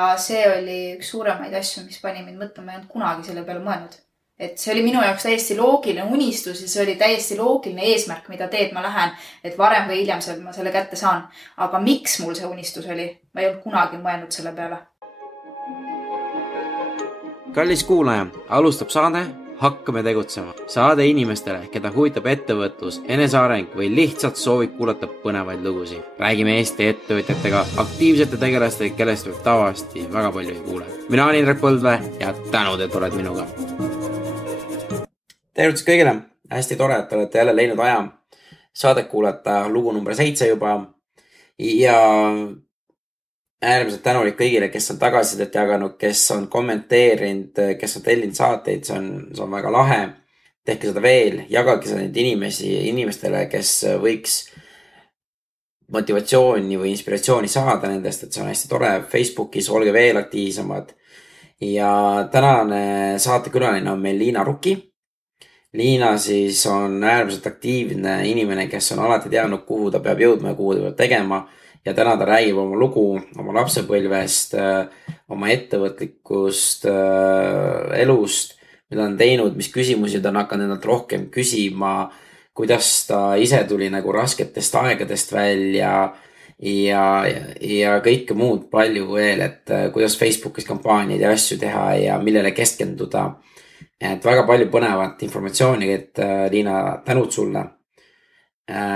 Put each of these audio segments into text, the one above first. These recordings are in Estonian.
See oli üks suuremaid asju, mis pani mind mõtlema, ei olnud kunagi selle peale mõelnud. Et see oli minu jaoks täiesti loogiline unistus ja see oli täiesti loogiline eesmärk, mida teed ma lähen, et varem või hiljem ma selle kätte saan. Aga miks mul see unistus oli? Ma ei olnud kunagi mõelnud selle peale. Kallis kuulaja, alustab saade Hakkame tegutsema. Saade inimestele, keda huvitab ettevõtlus, eneseareng või lihtsalt soovib kuulata põnevaid lugusid. Räägime Eesti ettevõtjatega, aktiivsete tegelastega, kellest võib tavaliselt väga palju ei kuule. Mina olen Indrek Põldvee ja tänud, et oled minuga. Tervitus kõigile. Hästi tore, et olete jälle leidnud aja saadet kuulata, lugu number 7 juba. Ja äärmiselt tänulik kõigile, kes on tagasisidet jaganud, kes on kommenteerinud, kes on tellinud saateid, see on väga lahe. Tehke seda veel, jagage seda neid inimestele, kes võiks motivatsiooni või inspiratsiooni saada nendest, et see on hästi tore. Facebookis olge veel aktiivsemad. Ja tänane saatekülaline on meil Liina Ruki. Liina siis on äärmiselt aktiivne inimene, kes on alati teadnud, kuhu ta peab jõudma ja kuhu ta peab tegema. Ja täna ta räägib oma lugu, oma lapsepõlvest, oma ettevõtlikust elust, mida on teinud, mis küsimusi ta on hakanud endalt rohkem küsima, kuidas ta ise tuli nagu rasketest aegadest välja ja kõike muud palju veel, et kuidas Facebookis kampaaniaid ja asju teha ja millele keskenduda. Et väga palju põnevat informatsiooni, et Liina, tänud sulle.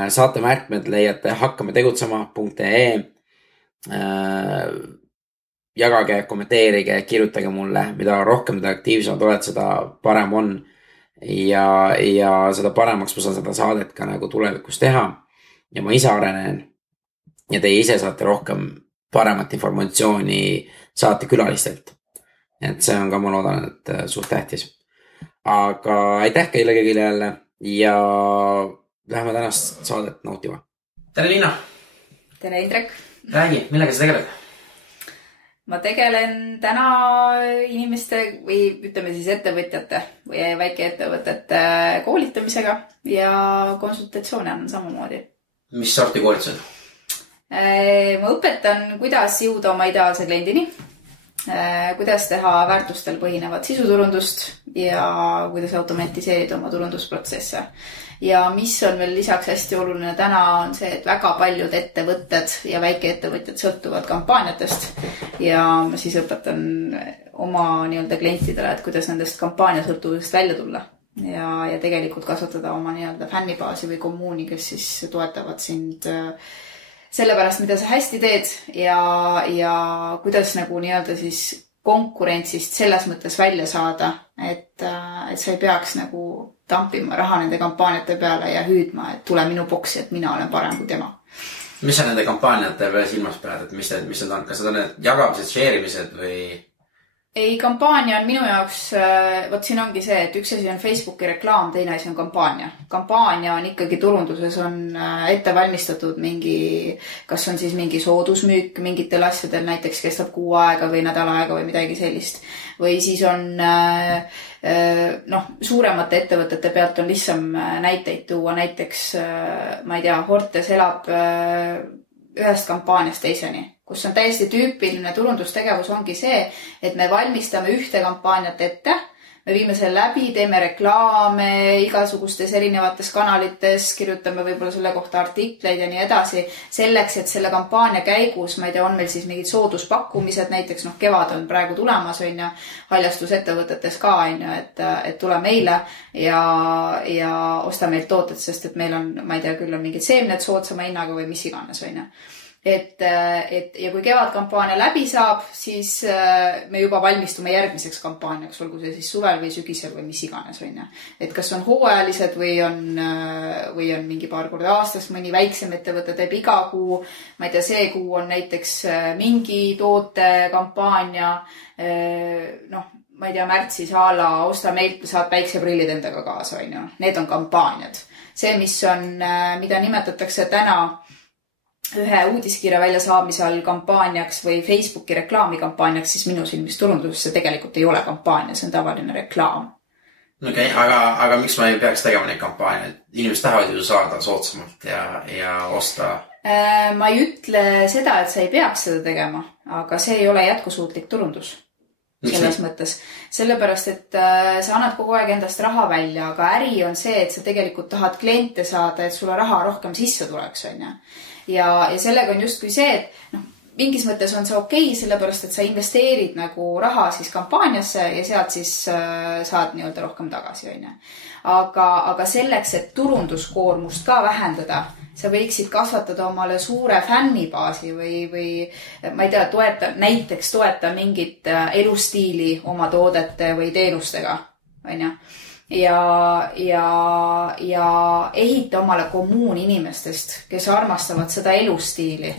Saate märkmed leiate hakkametegutsema.ee. Jagage, kommenteerige, kirjutage mulle, mida rohkem te aktiivsemad oled, seda parem on ja seda paremaks ma saan seda saadet ka nagu tulevikus teha ja ma ise arenen ja teie ise saate rohkem paremat informatsiooni saate külalistelt, et see on ka, ma loodan, et suht tähtis. Aga aitäh kõigile jälle ja läheme tänast saadet nautima. Tere Liina! Tere Indrek! Räägi, millega sa tegeled? Ma tegelen täna inimeste või ütleme siis ettevõtjate või väikeettevõtete koolitamisega ja konsultatsioone on samamoodi. Mis sorti koolitused? Ma õpetan, kuidas jõuda oma ideaalse kliendini, kuidas teha väärtustel põhinevat sisuturundust ja kuidas automatiseerida oma turundusprotsesse. Ja mis on veel lisaks hästi oluline täna on see, et väga paljud ettevõtted ja väikeettevõtjad sõltuvad kampaaniatest ja ma siis õpetan oma nii-öelda klientidele, et kuidas nendest kampaaniasõltuvusest välja tulla ja tegelikult kasvatada oma nii-öelda fännibaasi või kommuuni, kes siis toetavad sind sellepärast, mida sa hästi teed ja kuidas nagu nii-öelda siis konkurentsist selles mõttes välja saada, et sa ei peaks nagu tampima raha nende kampaaniate peale ja hüüdma, et tule minu boksi, et mina olen parem kui tema. Mis sa nende kampaaniate peale silmas pead, et mis need on? Kas need on need jagamised, share'imised või? Ei, kampaania on minu jaoks, võt siin ongi see, et üks asi on Facebooki reklaam, teine asi on kampaania. Kampaania on ikkagi turunduses on ette valmistatud mingi, kas on siis mingi soodusmüük mingitel asjadel, näiteks kestab 6 aega või nädal aega või midagi sellist. Või siis on, suuremate ettevõtete pealt on lihtsam näiteid tuua, näiteks, ma ei tea, Hortes elab ühest kampaaniast teiseni, kus on täiesti tüüpiline turundustegevus ongi see, et me valmistame ühte kampaaniat ette, me viime selle läbi, teeme reklaame igasugustes erinevates kanalites, kirjutame võib-olla selle kohta artikleid ja nii edasi, selleks, et selle kampaania käigus, ma ei tea, on meil siis mingid sooduspakkumised, näiteks kevad on praegu tulemas, on ju, haljastusettevõtetes ka, on ju, et tule meile ja osta meilt tooted, sest et meil on, ma ei tea, küll on mingid seemned soodsama hinnaga või mis iganes, on ju. Ja kui kevadkampaania läbi saab, siis me juba valmistume järgmiseks kampaaniaks, olgu see siis suvel või sügisel või mis iganes on. Et kas on hooajalised või on mingi paar korda aastas, mõni väiksem ettevõte teeb iga kuu, ma ei tea, see kuu on näiteks mingi toote kampaania, ma ei tea, märtsis ala, osta meilt, saad päikseprillid endaga kaasa, on ju. Need on kampaaniad. See, mida nimetatakse täna ühe uudiskirja väljasaamisel all kampaaniaks või Facebooki reklaamikampaaniaks, siis minu silmis turunduses see tegelikult ei ole kampaania, see on tavaline reklaam. Okei, aga miks ma ei peaks tegema neid kampaaniaid? Inimesed tahavad ju saada soodsamalt ja osta. Ma ei ütle seda, et sa ei peaks seda tegema, aga see ei ole jätkusuutlik turundus. Selles mõttes. Sellepärast, et sa annad kogu aeg endast raha välja, aga äri on see, et sa tegelikult tahad kliente saada, et sulle raha rohkem sisse tuleks. Ja sellega on justkui see, et mingis mõttes on see okei, sellepärast, et sa investeerid nagu raha siis kampaaniasse ja sealt siis saad nii-öelda rohkem tagasi. Aga selleks, et turunduskoormust ka vähendada, sa võiksid kasvatada omale suure fännibaasi või ma ei tea, näiteks toeta mingit elustiili oma toodete või teenustega. Ja ehita omale kommuun inimestest, kes armastavad seda elustiili.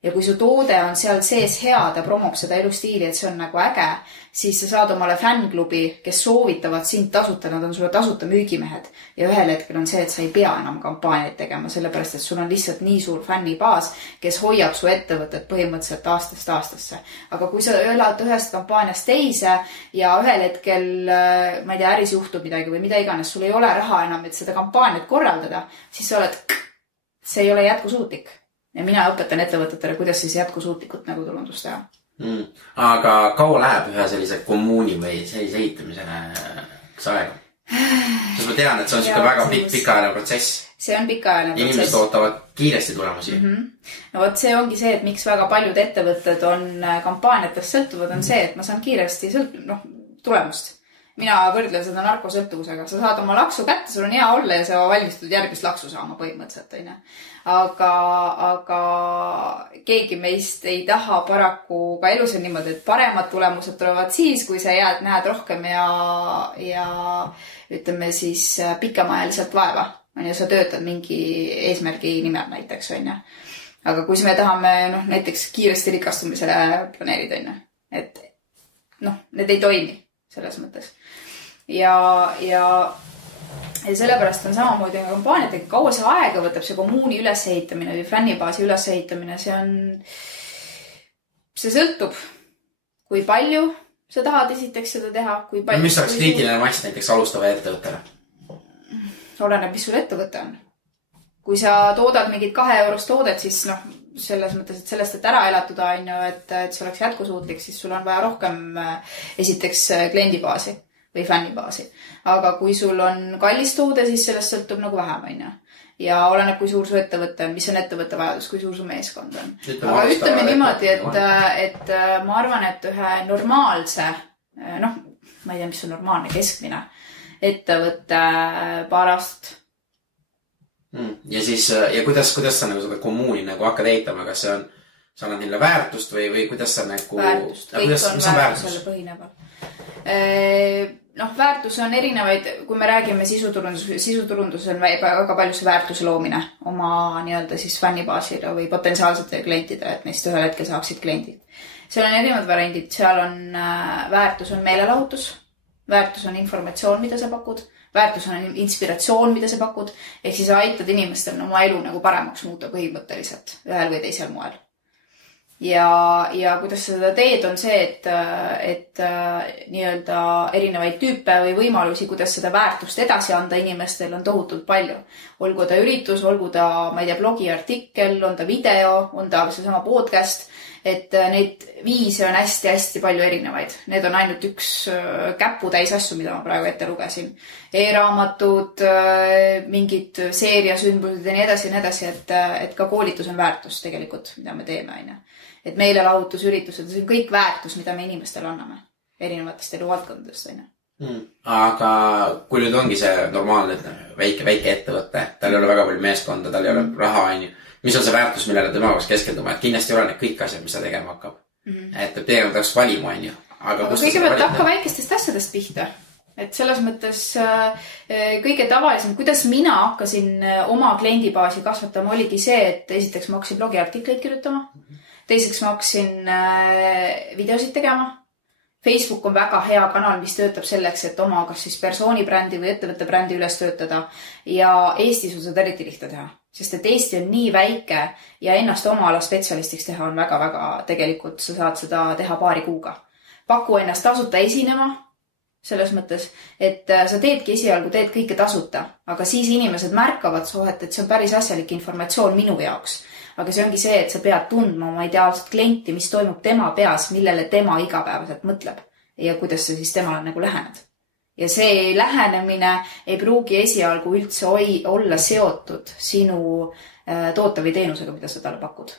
Ja kui su toode on seal sees hea, ta promob seda elustiili, et see on nagu äge, siis sa saad omale fännklubi, kes soovitavad sind tasuta, nad on sulle tasuta müügimehed. Ja ühel hetkel on see, et sa ei pea enam kampaaniaid tegema, sellepärast, et sul on lihtsalt nii suur fännibaas, kes hoiab su ettevõtet põhimõtteliselt aastast aastasse. Aga kui sa elad ühest kampaaniast teise ja ühel hetkel, ma ei tea, äris juhtub midagi või mida iganes, sul ei ole raha enam, et seda kampaaniat korraldada, siis sa oled, see ei ole jätkusuutlik. Ja mina õpetan ettevõtetele, kuidas siis jätkusuutlikult nagu turundust teha. Aga kaua läheb ühe sellise kommuuni või sellise ehitamisele aega? Sest ma tean, et see on siuke väga pikaajaline protsess. See on pikaajaline protsess. Inimesed ootavad kiiresti tulemusi. No vot, see ongi see, et miks väga paljud ettevõtted on kampaaniatest sõltuvad, on see, et ma saan kiiresti tulemust. Mina võrdlen seda narkosõltuvusega. Sa saad oma laksu kätte, sul on hea olla ja sa valmistud järgmist laksu saama põhimõtteliselt. Aga keegi meist ei taha paraku ka elus on niimoodi, et paremad tulemused tulevad siis, kui sa näed rohkem ja ütleme siis pikemaajaliselt vaeva. Ja sa töötad mingi eesmärgi nimel näiteks. Aga kui me tahame näiteks kiiresti rikastumisele planeerida, et need ei toimi selles mõttes. Ja sellepärast on samamoodi kampaaniatega, kaua see aega võtab see kommuuni ülesehitamine või fännibaasi ülesehitamine, see sõltub, kui palju sa tahad esiteks seda teha, kui palju. Mis oleks kriitiline mass näiteks alustava ettevõttele? Oleneb, mis sul ettevõte on. Kui sa toodad mingit 2 eurost toodet, siis selles mõttes, et sellest, et ära elatuda, et see oleks jätkusuutlik, siis sul on vaja rohkem esiteks kliendibaasi või fännibaasi. Aga kui sul on kallis toode, siis sellest sõltub nagu vähem. Ja oleneb, kui suur su ettevõte on, mis on ettevõtte vajadus, kui suur su meeskond on. Aga ütleme niimoodi, et ma arvan, et ühe normaalse, ma ei tea, mis on normaalne keskmine ettevõtte paar aastat. Ja siis, ja kuidas sa nagu seda kommuuni nagu hakkad ehitama, kas see on, sa annad neile väärtust või kuidas sa nagu... Väärtust, kõik on väärtusele põhineval. Väärtus on erinevaid, kui me räägime sisuturundus on väga palju see väärtuse loomine oma nii-öelda siis fännibaasile või potentsiaalsete klientidele, et neist ühel hetkel saaksid kliendid. Seal on erinevad variandid, seal on väärtus on meelelahutus, väärtus on informatsioon, mida sa pakud, väärtus on inspiratsioon, mida sa pakud, ehk siis aitad inimestel oma elu nagu paremaks muuta põhimõtteliselt ühel või teisel moel. Ja kuidas seda teed on see, et nii-öelda erinevaid tüüpe või võimalusi, kuidas seda väärtust edasi anda inimestel on tohutult palju. Olgu ta üritus, olgu ta, ma ei tea, blogiartikkel, on ta video, on ta seesama podcast, et neid viise on hästi-hästi palju erinevaid. Need on ainult üks käputäis asju, mida ma praegu ette lugesin. E-raamatud, mingid seeriasündmused ja nii edasi, et ka koolitus on väärtus tegelikult, mida me teeme. Et meelelahutusüritused, see on kõik väärtus, mida me inimestele anname erinevatest eluvaldkondadest. Aga kui nüüd ongi see normaalne väike ettevõte, tal ei ole väga palju meeskonda, tal ei ole raha, mis on see väärtus, millele tema peaks keskenduma, et kindlasti ei ole need kõik asjad, mis ta tegema hakkab. Et tegelikult peaks valima, aga kõigepealt hakka väikestest asjadest pihta. Et selles mõttes kõige tavalisem, kuidas mina hakkasin oma kliendibaasi kasvatama, oligi see, et esiteks ma hakkasin blogiartikleid kirjutama. Teiseks ma hakkasin videosid tegema. Facebook on väga hea kanal, mis töötab selleks, et oma kas siis persooni brändi või ettevõtte brändi üles töötada. Ja Eestis on seda eriti lihtne teha. Sest et Eesti on nii väike ja ennast oma ala spetsialistiks teha on väga-väga tegelikult, sa saad seda teha paari kuuga. Paku ennast tasuta esinema, selles mõttes, et sa teedki esialgu, teed kõike tasuta, aga siis inimesed märkavad sohet, et see on päris asjalik informatsioon minu jaoks. aga see ongi see, et sa pead tundma oma ideaalset klienti, mis toimub tema peas, millele tema igapäevaselt mõtleb ja kuidas sa siis temale nagu lähened. Ja see lähenemine ei pruugi esialgu üldse olla seotud sinu toote või teenusega, mida sa talle pakud.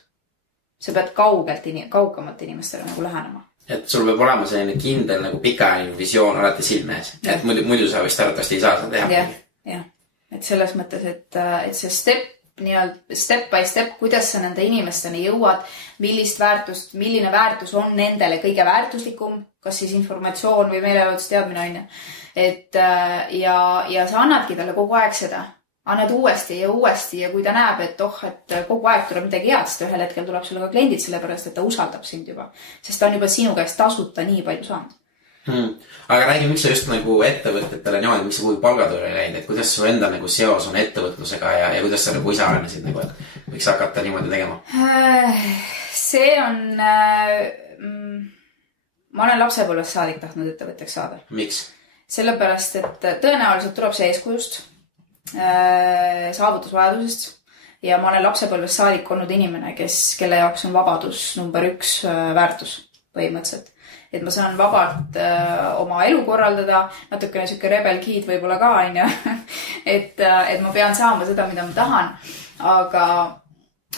Sa pead kaugemalt inimestele nagu lähenema. Et sul peab olema selline kindel nagu pikaajaline visioon alati silme ees. Et muidu sa vist arvatavasti ei saa seda teha. Jah. Et selles mõttes, et see step by step, kuidas sa nende inimesteni jõuad, milline väärtus on nendele kõige väärtuslikum, kas siis informatsioon või meelelahutusteadmine on. Ja sa annadki talle kogu aeg seda. Annad uuesti ja kui ta näeb, et kogu aeg tuleb midagi head, sest ühel hetkel tuleb sulle ka kliendid sellepärast, et ta usaldab sind juba. Sest ta on juba sinu käest tasuta nii palju saanud. Aga räägi, miks sa just nagu ettevõtetele niimoodi, miks sa kuhugi palgatööle läinud, et kuidas su enda nagu seos on ettevõtlusega ja kuidas sa nagu ise arenesid nagu, et võiks hakata niimoodi tegema? See on... Ma olen lapsepõlvest saadik tahtnud ettevõtteks saada. Miks? Sellepärast, et tõenäoliselt tuleb see eeskujust, saavutusvajadusest ja ma olen lapsepõlvest saadik olnud inimene, kelle jaoks on vabadus number 1 väärtus põhimõtteliselt. Et ma saan vabalt oma elu korraldada, natukene siuke rebel kid võib-olla ka, et ma pean saama seda, mida ma tahan,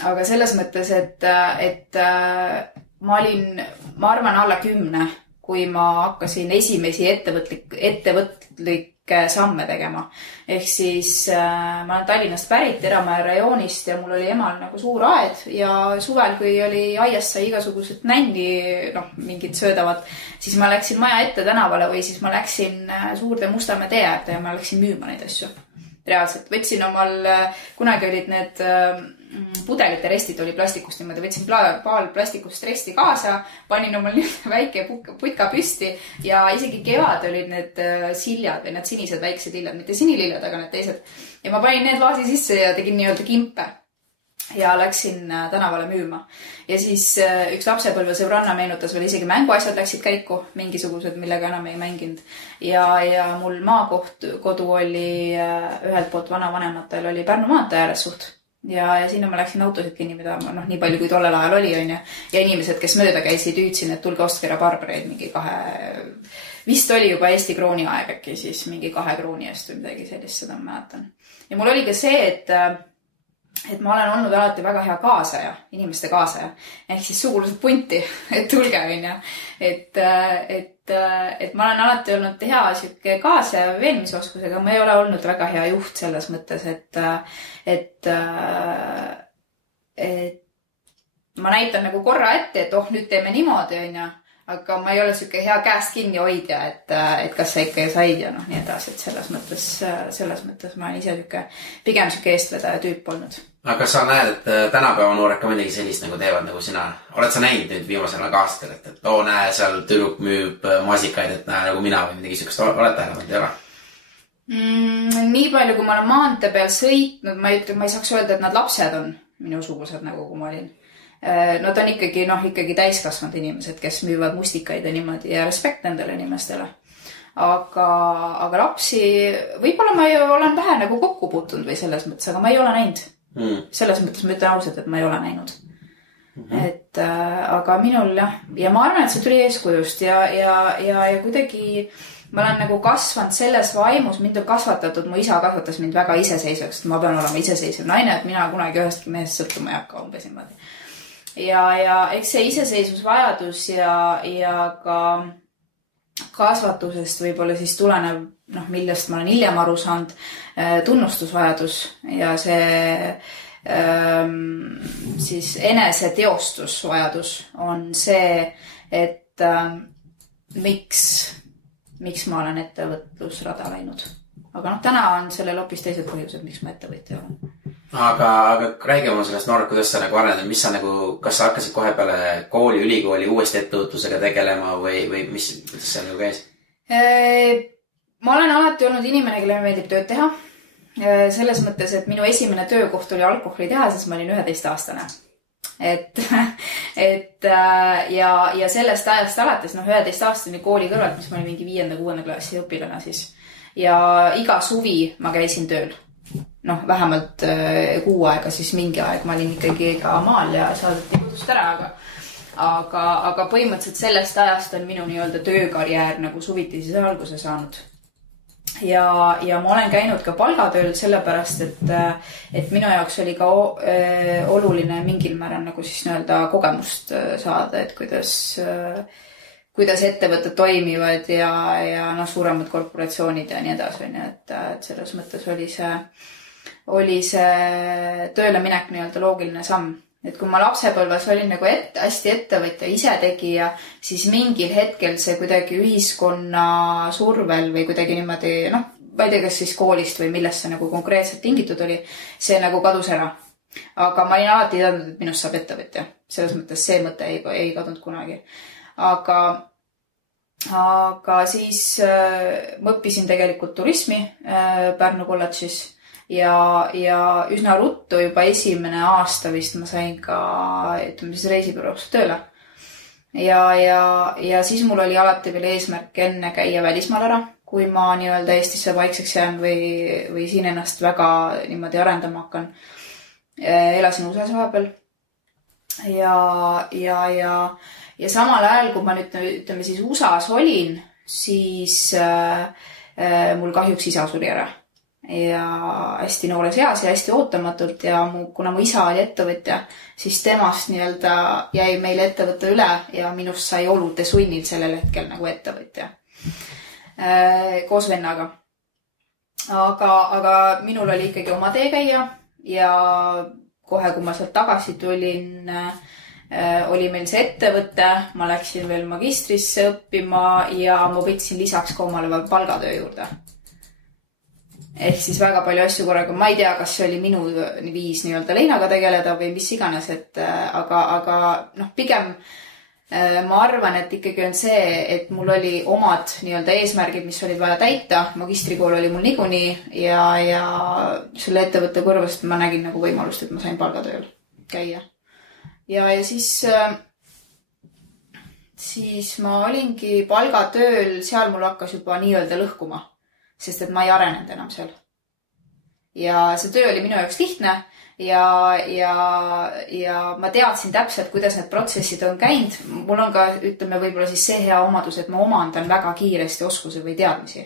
aga selles mõttes, et ma arvan alla 10, kui ma hakkasin esimesi ettevõtlikke samme tegema. Ehk siis ma olen Tallinnast pärit, Eramäe rajoonist ja mul oli emal nagu suur aed ja suvel, kui oli aias sai igasugused nänni, mingid söödavad, siis ma läksin maja ette tänavale või siis ma läksin Suurde Mustamäe tee äärde ja ma läksin müüma neid asju. Reaalselt võtsin omal, kunagi olid need pudelite restid oli plastikust niimoodi, võtsin paal plastikust resti kaasa, panin omal väike putka püsti ja isegi kevad olid need siljad või need sinised väiksed lillad, mitte sinilillad, aga need teised. Ja ma panin need vaasi sisse ja tegin nii-öelda kimpe ja läksin tänavale müüma. Ja siis üks lapsepõlve sõbranna meenutas veel isegi mänguasjad läksid käiku, mingisugused, millega enam ei mänginud. Ja mul maakodu oli ühelt poolt vanavanematele oli Pärnu maantee ääres suht. Ja sinna ma läksin autosid kinni, mida nii palju kui tollel ajal oli, on. Ja inimesed, kes mööda käisid, hüüdsin, et tulge ostke rabarbereid mingi 2, vist oli juba Eesti krooni aeg äkki siis mingi 2 krooni eest või midagi sellist, seda ma mäletan. Ja mul oli ka see, et ma olen olnud alati väga hea kaasaja, inimeste kaasaja. Ehk siis sugulused punti, et tulge, on. Et ma olen alati olnud hea siuke kaasaja veenmisoskusega, ma ei ole olnud väga hea juht selles mõttes, et ma näitan nagu korra ette, et nüüd teeme niimoodi, on. Aga ma ei ole siuke hea käest kinni hoidja, et kas sa ikka said ja nii edasi, et selles mõttes ma olen ise pigem siuke eestvedaja tüüp olnud. Aga sa näed, et tänapäeva noored ka midagi sellist nagu teevad nagu sina. Oled sa näinud nüüd viimasel aastatel, et näe, seal tüdruk müüb masikaid, et näe nagu mina või midagi siukest, oled tähelepanud, ei ole? Nii palju, kui ma olen maantee peal sõitnud, ma ei saaks öelda, et nad lapsed on minu sugused nagu kui ma olin. Nad on ikkagi täiskasvanud inimesed, kes müüvad mustikaid ja niimoodi ja respekt nendele inimestele. Aga lapsi, võib-olla ma olen vähe nagu kokku puutunud või selles mõttes, aga ma ei ole näinud. Selles mõttes ma ütlen ausalt, et ma ei ole näinud. Aga minul ja ma arvan, et see tuli eeskujust ja kuidagi ma olen nagu kasvanud selles vaimus, mind on kasvatatud, mu isa kasvatas mind väga iseseisvaks, et ma pean olema iseseisev naine, et mina kunagi ühestki mehest sõltuma ei hakka umbes niimoodi. Ja eks see iseseisvusvajadus ja ka kasvatusest võib-olla siis tulenev, millest ma olen hiljem aru saanud, tunnustusvajadus ja see siis eneseteostusvajadus on see, et miks ma olen ettevõtlusrada läinud. Aga täna on sellel hoopis teised põhjused, miks ma ettevõtja olen. Aga räägi oma sellest noored, kuidas sa nagu arened, mis sa nagu, kas sa hakkasid kohe peale kooli, ülikooli uuesti ettevõtlusega tegelema või kuidas see nagu käis? Ma olen alati olnud inimene, kelle meeldib tööd teha. Selles mõttes, et minu esimene töökoht oli alkoholitehases, ma olin 11-aastane. Ja sellest ajast alates, 11-aastane kooli kõrvalt, mis ma olin mingi 5.-6. klassi õpilane siis. Ja iga suvi ma käisin tööl. noh, vähemalt kuu aega, siis mingi aeg ma olin ikkagi ka maal ja saadeti kodust ära, aga põhimõtteliselt sellest ajast on minu nii-öelda töökarjäär nagu suviti siis alguse saanud. Ja ma olen käinud ka palgatööl sellepärast, et minu jaoks oli ka oluline mingil määral nagu siis nii-öelda kogemust saada, et kuidas ettevõtted toimivad ja noh, suuremad korporatsioonid ja nii edasi, et selles mõttes oli see tööle minek nii-öelda loogiline samm. Et kui ma lapsepõlves olin nagu hästi ettevõtja, ise tegija, siis mingil hetkel see kuidagi ühiskonna survel või kuidagi niimoodi, noh, ma ei tea, kas siis koolist või millest see nagu konkreetselt tingitud oli, see nagu kadus ära. Aga ma olin alati teadnud, et minust saab ettevõtja. Selles mõttes see mõte ei kadunud kunagi. Aga siis ma õppisin tegelikult turismi Pärnu kolledžis. Ja üsna ruttu juba esimene aasta vist ma sain ka, ütleme siis reisibürooks tööle. Ja siis mul oli alati veel eesmärk enne käia välismaal ära, kui ma nii-öelda Eestisse vaikseks jään või siin ennast väga niimoodi arendama hakkan. Elasin USA-s vahepeal. Ja samal ajal, kui ma nüüd ütleme siis USA-s olin, siis mul kahjuks isa suri ära. Ja hästi noores eas ja hästi ootamatult ja kuna mu isa oli ettevõtja, siis temast nii-öelda jäi meile ettevõtte üle ja minust sai olude sunnil sellel hetkel nagu ettevõtja koos vennaga. Aga minul oli ikkagi oma tee käia ja kohe, kui ma sealt tagasi tulin, oli meil see ettevõte, ma läksin veel magistrisse õppima ja ma võtsin lisaks ka omale palgatöö juurde. Ehk siis väga palju asju korraga, ma ei tea, kas see oli minu viis nii-öelda leinaga tegeleda või mis iganes, aga noh, pigem ma arvan, et ikkagi on see, et mul oli omad nii-öelda eesmärgid, mis olid vaja täita, magistrikool oli mul niikuinii ja selle ettevõtte kõrvast ma nägin nagu võimalust, et ma sain palgatööl käia. Ja siis ma olingi palgatööl, seal mul hakkas juba nii-öelda lõhkuma. Sest et ma ei arenenud enam seal. Ja see töö oli minu jaoks lihtne ja ma teadsin täpselt, kuidas need protsessid on käinud. Mul on ka, ütleme, võib-olla siis see hea omadus, et ma omandan väga kiiresti oskuse või teadmisi.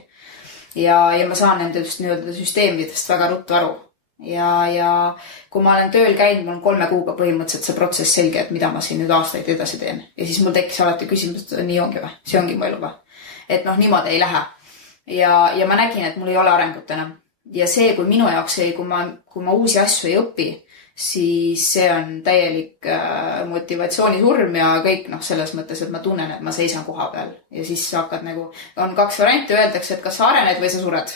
Ja ma saan nendest nii-öelda süsteemidest väga ruttu aru. Ja kui ma olen tööl käinud, mul on 3 kuuga põhimõtteliselt see protsess selge, et mida ma siin nüüd aastaid edasi teen. Ja siis mul tekkis alati küsimus, et nii ongi või? See ongi mu elu või? Et noh, niimoodi ei lähe. Ja ma nägin, et mul ei ole arengut enam. Ja see, kui minu jaoks kui ma uusi asju ei õpi, siis see on täielik motivatsioonisurm ja kõik selles mõttes, et ma tunnen, et ma seisan koha peal. Ja siis hakkad nagu, on 2 varianti, öeldakse, et kas sa arened või sa sured.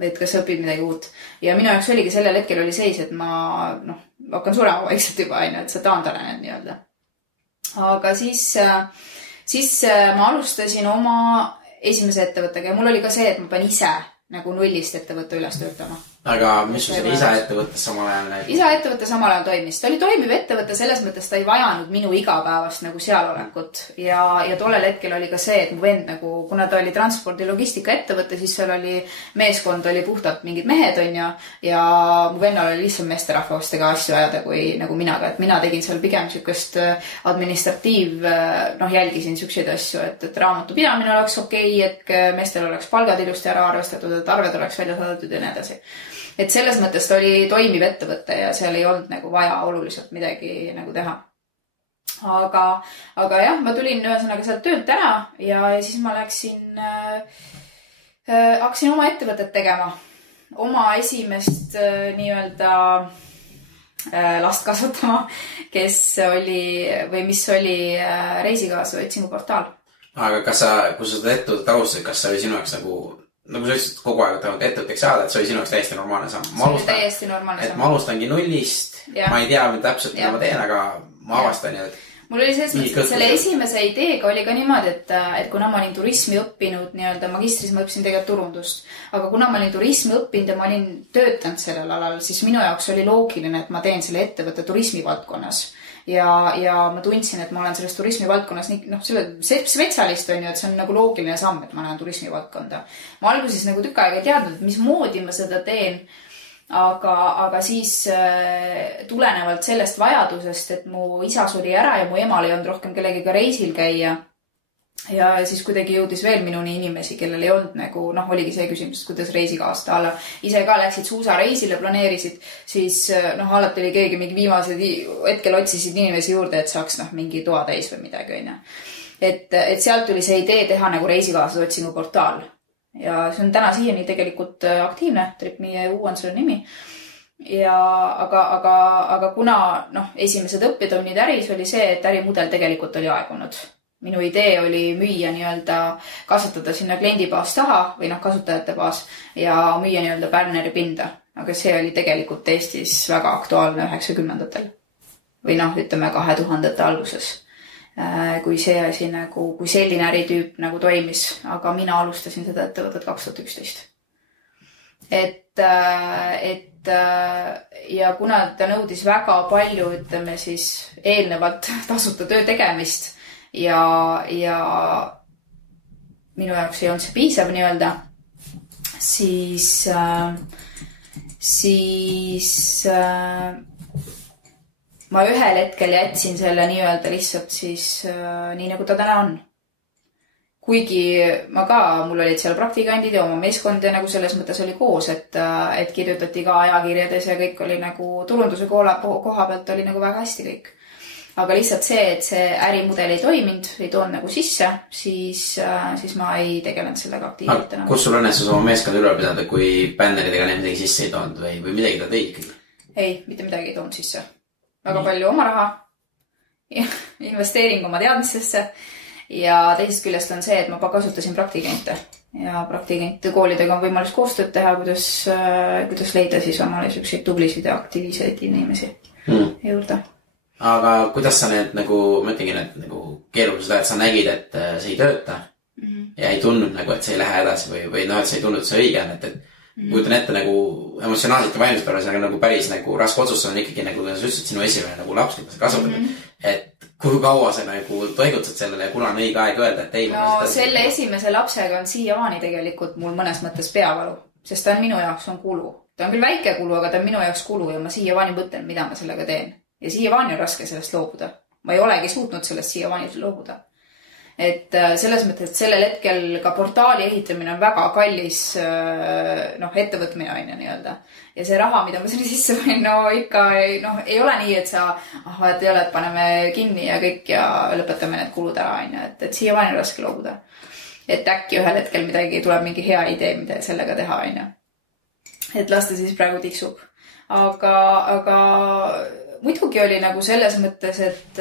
Või et kas sa õpid midagi uut. Ja minu jaoks oligi sellel hetkel oli seis, et ma hakkan surema vaikselt juba, et sa taandarened nii-öelda. Aga siis ma alustasin oma esimese ettevõttega ja mul oli ka see, et ma pean ise nagu nullist ettevõtte üles töötama. Aga mis sul selle isa ettevõtte samal ajal näib? Isa ettevõtte samal ajal toimis. Ta oli toimiv ettevõtte selles mõttes, ta ei vajanud minu igapäevast nagu sealolekut. Ja tollel hetkel oli ka see, et mu vend nagu, kuna ta oli transpordi logistika ettevõtte, siis seal oli meeskond oli puhtalt mingid mehed on ja mu vennal oli lihtsalt meesterahvastega asju ajada kui nagu minaga. Et mina tegin seal pigem sükest jälgisin sükseid asju, et raamatu pidamine oleks okei, et meestel oleks palgad ilusti ära arvestatud, et arved oleks välja saadetud ja nii edasi. Et selles mõttes ta oli toimiv ettevõte ja seal ei olnud nagu vaja oluliselt midagi nagu teha. Aga jah, ma tulin ühesõnaga sealt töölt ära ja siis ma hakkasin oma ettevõtet tegema. Oma esimest nii-öelda last kasvatama, mis oli reisikaasa otsinguportaal. Aga kui sa seda ettevõtet alustasid, kas see oli sinu jaoks nagu sa ütlesid kogu aeg, et ettevõtteks saada, et see oli sinu jaoks täiesti normaalne samm. Täiesti normaalne samm. Et ma alustangi nullist, ma ei tea täpselt, mida ma teen, aga ma avastan ju, et mul oli selle esimese ideega oli ka niimoodi, et kuna ma olin turismi õppinud nii-öelda magistris, ma õppisin tegelikult turundust, aga kuna ma olin turismi õppinud ja ma olin töötanud sellel alal, siis minu jaoks oli loogiline, et ma teen selle ettevõtte turismi valdkonnas. Ja ma tundsin, et ma olen selles turismi valdkonnas selle spetsialist on ju, et see on nagu loogiline samm, et ma lähen turismi valdkonda. Ma alguses nagu tükk aega ei teadnud, et mis moodi ma seda teen. aga siis tulenevalt sellest vajadusest, et mu isa suri ära ja mu emal ei olnud rohkem kellegiga reisil käia. Ja siis kuidagi jõudis veel minuni inimesi, kellel ei olnud nagu, oligi see küsimus, kuidas reisikaasta alla. Ise ka läksid suusareisile, planeerisid, siis alati oli keegi mingi viimased hetkel otsisid inimesi juurde, et saaks mingi toa täis või midagi, on ju. Et sealt tuli see idee teha nagu reisikaasade otsingu portaal. Ja see on täna siiani tegelikult aktiivne, TripMe on selle nimi. Ja aga kuna esimesed õppetunnid äris oli see, et ärimudel tegelikult oli aegunud. Minu idee oli müüa nii-öelda, kasvatada sinna kliendibaas taha või kasutajate baas ja müüa nii-öelda banneri pinda. Aga see oli tegelikult Eestis väga aktuaalne 90-ndatel või ütleme 2000-ndate alguses. Kui see asi kui selline äritüüp toimis, aga mina alustasin seda ettevõtet 2011. Ja kuna ta nõudis väga palju, ütleme siis eelnevalt tasuta töö tegemist ja minu jaoks ei olnud see piisav nii-öelda, siis ma ühel hetkel jätsin selle nii-öelda lihtsalt siis nii nagu ta täna on. Kuigi mul olid seal praktikandid ja oma meeskond ja selles mõttes oli koos, et kirjutati ka ajakirjades ja kõik oli turunduse koha pealt oli väga hästi kõik. Aga lihtsalt see, et see ärimudel ei toiminud, ei toonud sisse, siis ma ei tegelenud sellega aktiivselt enam. Kus sul õnnestus oma meeskond üle pidada, kui bänneridega midagi sisse ei toonud või midagi ta tõi ikkagi? Ei, mitte midagi ei toonud sisse. Väga palju oma raha, investeering oma teadmistesse ja teisest küljest on see, et ma kasutasin praktikante ja praktikante koolidega on võimalus koostööd teha, kuidas leida siis omale selliseid tublisid ja aktiivseid inimesi juurde. Aga kuidas sa need ma ütlengi need keerulised ajad, sa nägid, et see ei tööta ja ei tundnud et see ei lähe edasi või et see ei tundnud, see õige on, et kujutan ette emotsionaalselt ja vaimselt olles päris raske otsus on ikkagi kuidas sa ütlesid, sinu esimene laps, keda sa kasvatad, et kui kaua sa toigutsed sellele ja kuna on õige aeg öelda, et ei. Selle esimese lapsega on siiamaani tegelikult mul mõnes mõttes peavalu, sest ta on minu jaoks on kulu. Ta on küll väike kulu, aga ta on minu jaoks kulu ja ma siiamaani mõtlen, mida ma sellega teen. Ja siiamaani on raske sellest loobuda. Ma ei olegi suutnud sellest siiamaani loobuda. Et selles mõttes, et sellel hetkel ka portaali ehitamine on väga kallis ettevõtmine on nii-öelda. Ja see raha, mida ma selle sisse panin, ikka ei ole nii, et sa, et ei ole, et paneme kinni ja kõik ja lõpetame need kulud ära. Et siiamaani on raske loobuda. Et äkki ühel hetkel midagi tuleb mingi hea idee, mida sellega teha. Et las ta siis praegu tiksub. Aga muidugi oli selles mõttes, et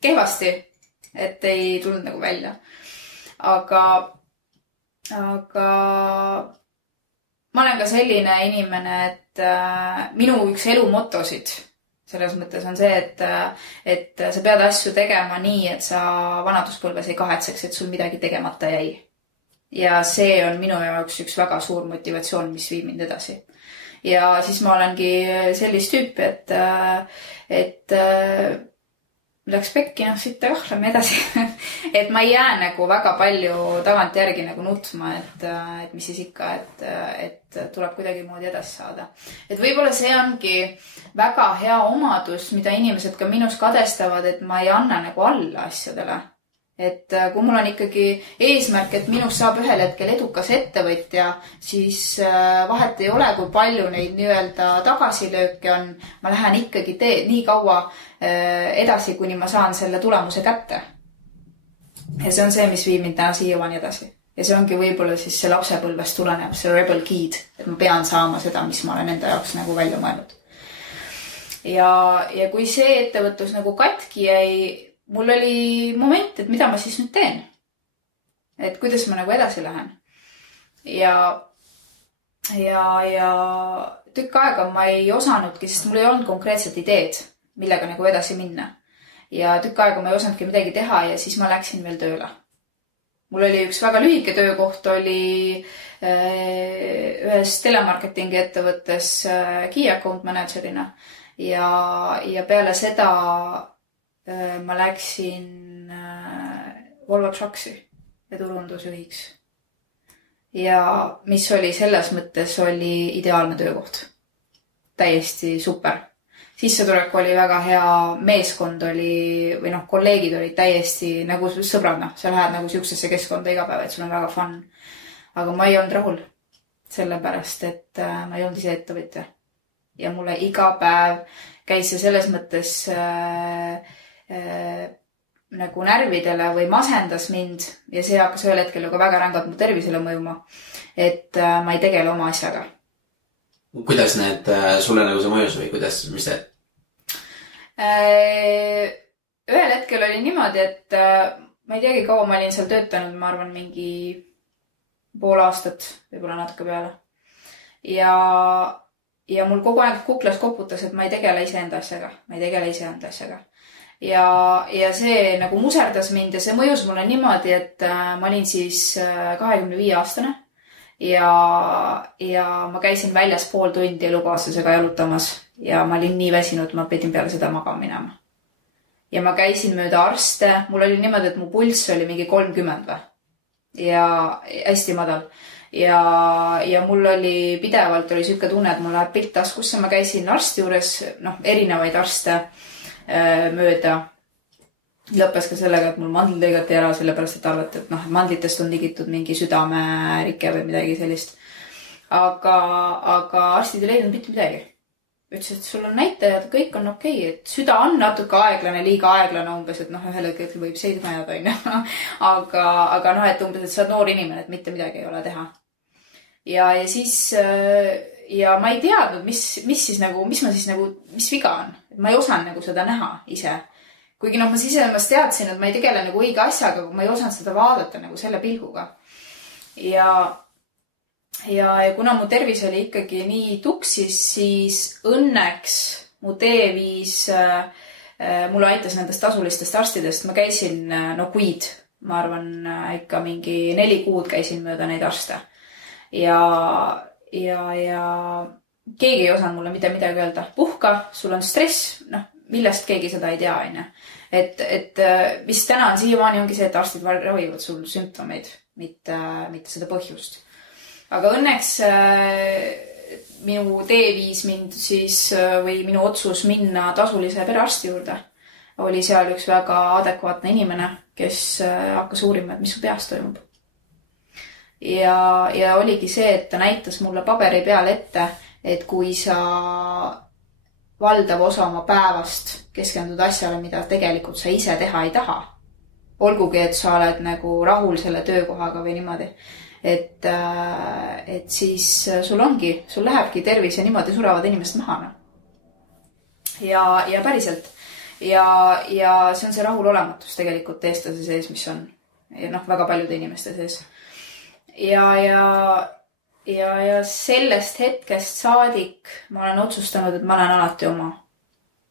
kehvasti, et ei tulnud välja. Aga ma olen ka selline inimene, et minu üks elu motosid selles mõttes on see, et sa pead asju tegema nii, et sa vanaduspõlves ei kahetseks, et sul midagi tegemata jäi. Ja see on minu jaoks üks väga suur motivatsioon, mis viib mind edasi. Ja siis ma olengi sellist tüüpi, et läks pekki, siit kahlame edasi. Et ma ei jää väga palju tagant järgi nutma, et mis siis ikka, et tuleb kuidagi moodi edasi saada. Et võib-olla see ongi väga hea omadus, mida inimesed ka minus kadestavad, et ma ei anna alla asjadele. Et kui mul on ikkagi eesmärk, et minust saab ühel hetkel edukas ettevõtja, siis vahet ei ole, kui palju neid nii-öelda tagasilööke on. Ma lähen ikkagi nii kaua edasi, kuni ma saan selle tulemuse kätte. Ja see on see, mis viib mind täna siiamaani edasi. Ja see ongi võib-olla siis see lapsepõlvest tuleneb, see rebel kid, et ma pean saama seda, mis ma olen enda jaoks välja mõelnud. Ja kui see ettevõtlus katki jäi, mul oli moment, et mida ma siis nüüd teen. Et kuidas ma edasi lähen. Ja tükk aega ma ei osanudki, sest mul ei olnud konkreetset ideed, millega edasi minna. Ja tükk aega ma ei osanudki midagi teha ja siis ma läksin veel tööle. Mul oli üks väga lühike töökoht, oli ühes telemarketingi ettevõttes key account managerina. Ja peale seda ma läksin Volvo Trucksi ja turundusjuhiks. ja mis oli selles mõttes oli ideaalne töökoht. Täiesti super. Sissetulek oli väga hea, meeskond oli, või kolleegid olid täiesti nagu sõbrad, sa lähed nagu siuksesse keskkonda iga päev, et sul on väga fun. Aga ma ei olnud rahul, sellepärast, et ma ei olnud ise ettevõtja. Ja mulle iga päev käis see selles mõttes nagu närvidele või masendas mind ja see hakkas ühel hetkel ju ka väga rängalt mu tervisele mõjuma, et ma ei tegele oma asjaga. Kuidas need sulle nagu see mõjus või kuidas, mis see? Ühel hetkel oli niimoodi, et ma ei teagi, kaua ma olin seal töötanud, ma arvan mingi pool aastat, võib-olla natuke peale. Ja mul kogu aeg kuklas koputas, et ma ei tegele iseenda asjaga. Ja see nagu muserdas mind ja see mõjus mulle niimoodi, et ma olin siis 25 aastane ja ma käisin väljas pool tundi elukaaslasega jalutamas ja ma olin nii väsinud, ma pidin peale seda magama minema. Ja ma käisin mööda arste, mul oli niimoodi, et mu pulss oli mingi 30 või ja hästi madal. Ja mul oli pidevalt oli siuke tunne, et mul läheb pilt taskusse, ma käisin arsti juures, erinevaid arste mööda. Lõppes ka sellega, et mul mandlid lõigati ära, sellepärast, et arvati, et mandlitest on ligitud mingi südamerike või midagi sellist. Aga arstid ei leidnud mitte midagi. Ütles, et sul on näitajad, kõik on okei, et süda on natuke aeglane, liiga aeglane umbes, et ühel hetkel võib seisma jääda, on. Aga et umbes, et sa oled noor inimene, et mitte midagi ei ole teha. Ja siis, ja ma ei teadnud, mis viga on. Ma ei osanud nagu seda näha ise. Kuigi ma sisemas teadsin, et ma ei tegele nagu õige asjaga, kui ma ei osanud seda vaadata nagu selle pilguga. Ja kuna mu tervis oli ikkagi nii tuksis, siis õnneks mu tee viis, mulle aitas nendest tasulistest arstidest. Ma käisin, kuid, ma arvan, ikka mingi 4 kuud käisin mööda neid arste. Ja keegi ei osanud mulle midagi öelda. Puhka, sul on stress, millest keegi seda ei tea, on. Et mis täna on siiamaani ongi see, et arstid ravivad sul sümptomeid, mitte seda põhjust. Aga õnneks minu tee viis mind siis või minu otsus minna tasulise perearsti juurde. Oli seal üks väga adekvaatne inimene, kes hakkas uurima, et mis su peas toimub. Ja oligi see, et ta näitas mulle paberi peal ette, et kui sa valdav osa oma päevast keskendud asjale, mida tegelikult sa ise teha ei taha. Olgugi, et sa oled nagu rahul selle töökohaga või niimoodi. Et siis sul lähebki tervis ja niimoodi surevad inimesed maha. Ja päriselt. Ja see on see rahulolematus tegelikult eestlase sees, mis on. Ja väga paljude inimeste sees. Ja sellest hetkest saadik ma olen otsustanud, et ma olen alati oma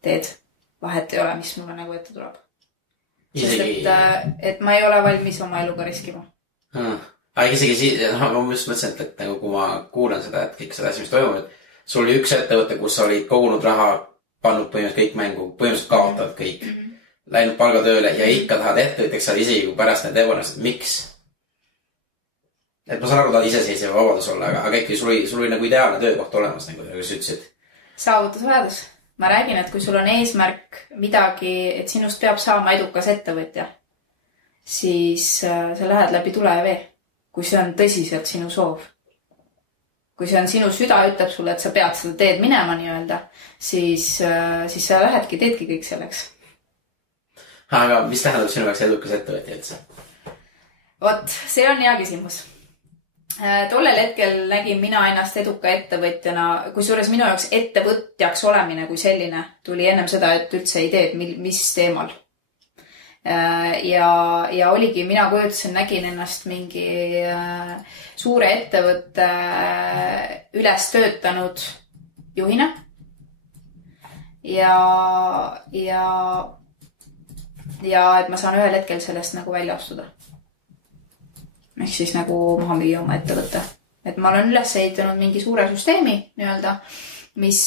teed. Vahet ei ole, mis mulle nagu ette tuleb. Sest et ma ei ole valmis oma eluga riskima. Aga isegi ma just mõtlesin, et nagu kui ma kuulen seda, et kõik seda asja, mis toimub, et sul oli üks ettevõte, kus sa olid kogunud raha, pannud põhimõtteliselt kõik mängu, põhimõtteliselt kaotavad kõik, läinud palgatööle ja ikka tahad ettevõtteks saada isegi kui pärast need ebanõust, et miks? Et ma saan aru, tahad iseseisev vabadus olla, aga ikkagi sul oli nagu ideaalne töökoht olemas, nagu sa ütlesid. Saavutusvajadus. Ma räägin, et kui sul on eesmärk midagi, et sinust peab saama edukas ettevõtja, siis sa lähed läbi tule ja vee. Kui see on tõsiselt sinu soov. Kui see on sinu süda ütleb sulle, et sa pead seda teed minema nii-öelda, siis sa lähedki, teedki kõik selleks. Aga mis tähendab sinu jaoks edukas ettevõtja üldse? Vot, see on hea küsimus. Tollel hetkel nägin mina ennast eduka ettevõtjana, kusjuures minu jaoks ettevõtjaks olemine kui selline tuli ennem seda, et üldse ideed, mis teemal. Ja oligi, mina kujutasin, nägin ennast mingi suure ettevõtte üles töötanud juhina. Ja et ma saan ühel hetkel sellest nagu välja astuda. Ehk siis nagu maha müüa oma ettevõtte. Et ma olen üles ehitanud mingi suure süsteemi nii-öelda, mis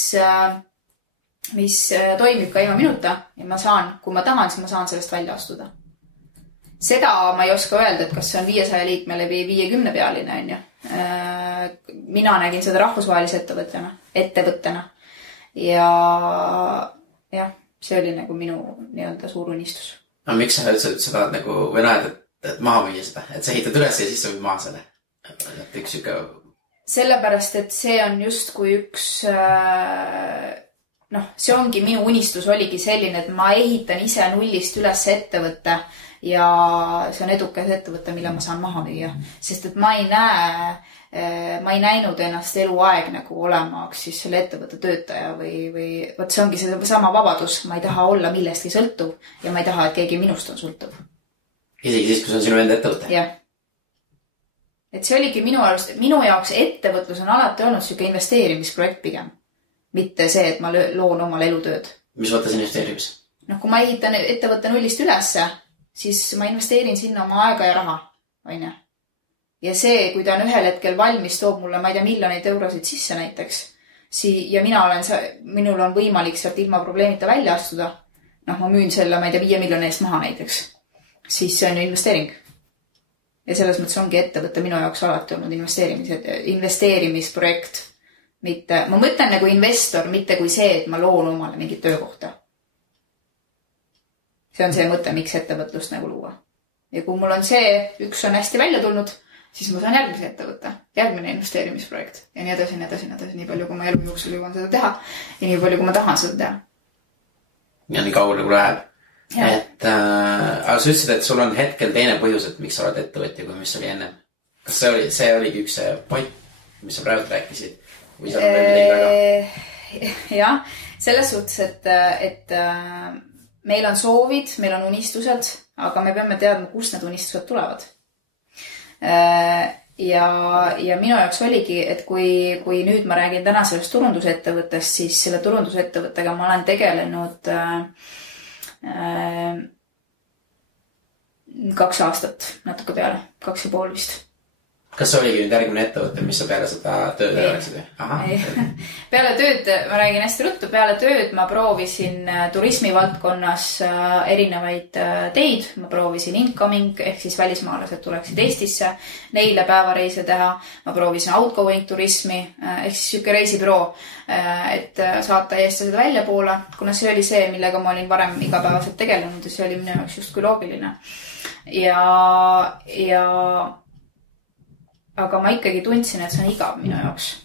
toimib ka ilma minuta ja ma saan, kui ma tahan, siis ma saan sellest välja astuda. seda ma ei oska öelda, et kas see on 500 liikmele või 50 pealine, on ju. Mina nägin seda rahvusvahelise ettevõttena. Ja jah, see oli nagu minu nii-öelda suur unistus. No miks sa üldse tahad nagu, või näed, et maha müüa seda? Et sa ehitad üles ja siis sa müüd maha selle? Et üks ükka... Sellepärast, et see on just kui üks... see ongi minu unistus oligi selline, et ma ehitan ise nullist üles ettevõtte ja see on edukas ettevõte, mille ma saan maha müüa. Sest et ma ei näinud ennast eluaeg nagu olemaks siis selle ettevõtte töötaja või võt see ongi see sama vabadus. Ma ei taha olla millestki sõltuv ja ma ei taha, et keegi minust on sõltuv. Isegi siis, kui see on sinu enda ettevõte? Jah. Et see oligi minu jaoks ettevõtlus on alati olnud siuke investeerimisprojekt pigem. Mitte see, et ma loon omal elutööd. Mis võttes investeerimis? Kui ma ehitan ettevõtte nullist ülesse, siis ma investeerin sinna oma aega ja raha. On ju? Ja see, kui ta on ühel hetkel valmis, toob mulle, ma ei tea, miljoneid eurosid sisse näiteks. Ja minul on võimalik sealt ilma probleemita välja astuda. Ma müün selle, ma ei tea, 5 miljoni eest maha näiteks. Siis see on ju investeering. Ja selles mõttes ongi ettevõtte minu jaoks alati olnud investeerimisprojekt. Ma mõtlen nagu investor, mitte kui see, et ma loon omale mingit töökohta. See on see mõte, miks ettevõtlust nagu luua. Ja kui mul on see, üks on hästi välja tulnud, siis ma saan järgmise ettevõtte, järgmine investeerimisprojekt ja nii edasi, nii palju, kui ma elu jooksul jõuan seda teha ja nii palju, kui ma tahan seda teha. Ja nii kaua nagu läheb. Aga sa ütlesid, et sul on hetkel teine põhjus, et miks sa oled ettevõtja, kui mis oli ennem. Kas see oligi üks point, mis sa praegu rääkisid? Või sa oled midagi väga? Jah, selles suhtes, et meil on soovid, meil on unistused, aga me peame teadma, kust need unistused tulevad. Ja minu jaoks oligi, et kui nüüd ma räägin täna sellest turundusettevõttest, siis selle turundusettevõttega ma olen tegelenud 2 aastat, natuke peale, 2,5 vist. Kas see oligi nüüd järgmine ettevõte, mis sa peale seda tööd oleksid? Peale tööd, ma räägin hästi ruttu, peale tööd ma proovisin turismivaldkonnas erinevaid teid. Ma proovisin incoming, ehk siis välismaalased tuleksid Eestisse, neile päevareise teha. Ma proovisin outgoing turismi, ehk siis siuke reisibüroo, et saata eestlased välja poole, kuna see oli see, millega ma olin varem igapäevaselt tegelenud ja see oli minu jaoks justkui loogiline. Aga ma ikkagi tundsin, et see on igav minu jaoks.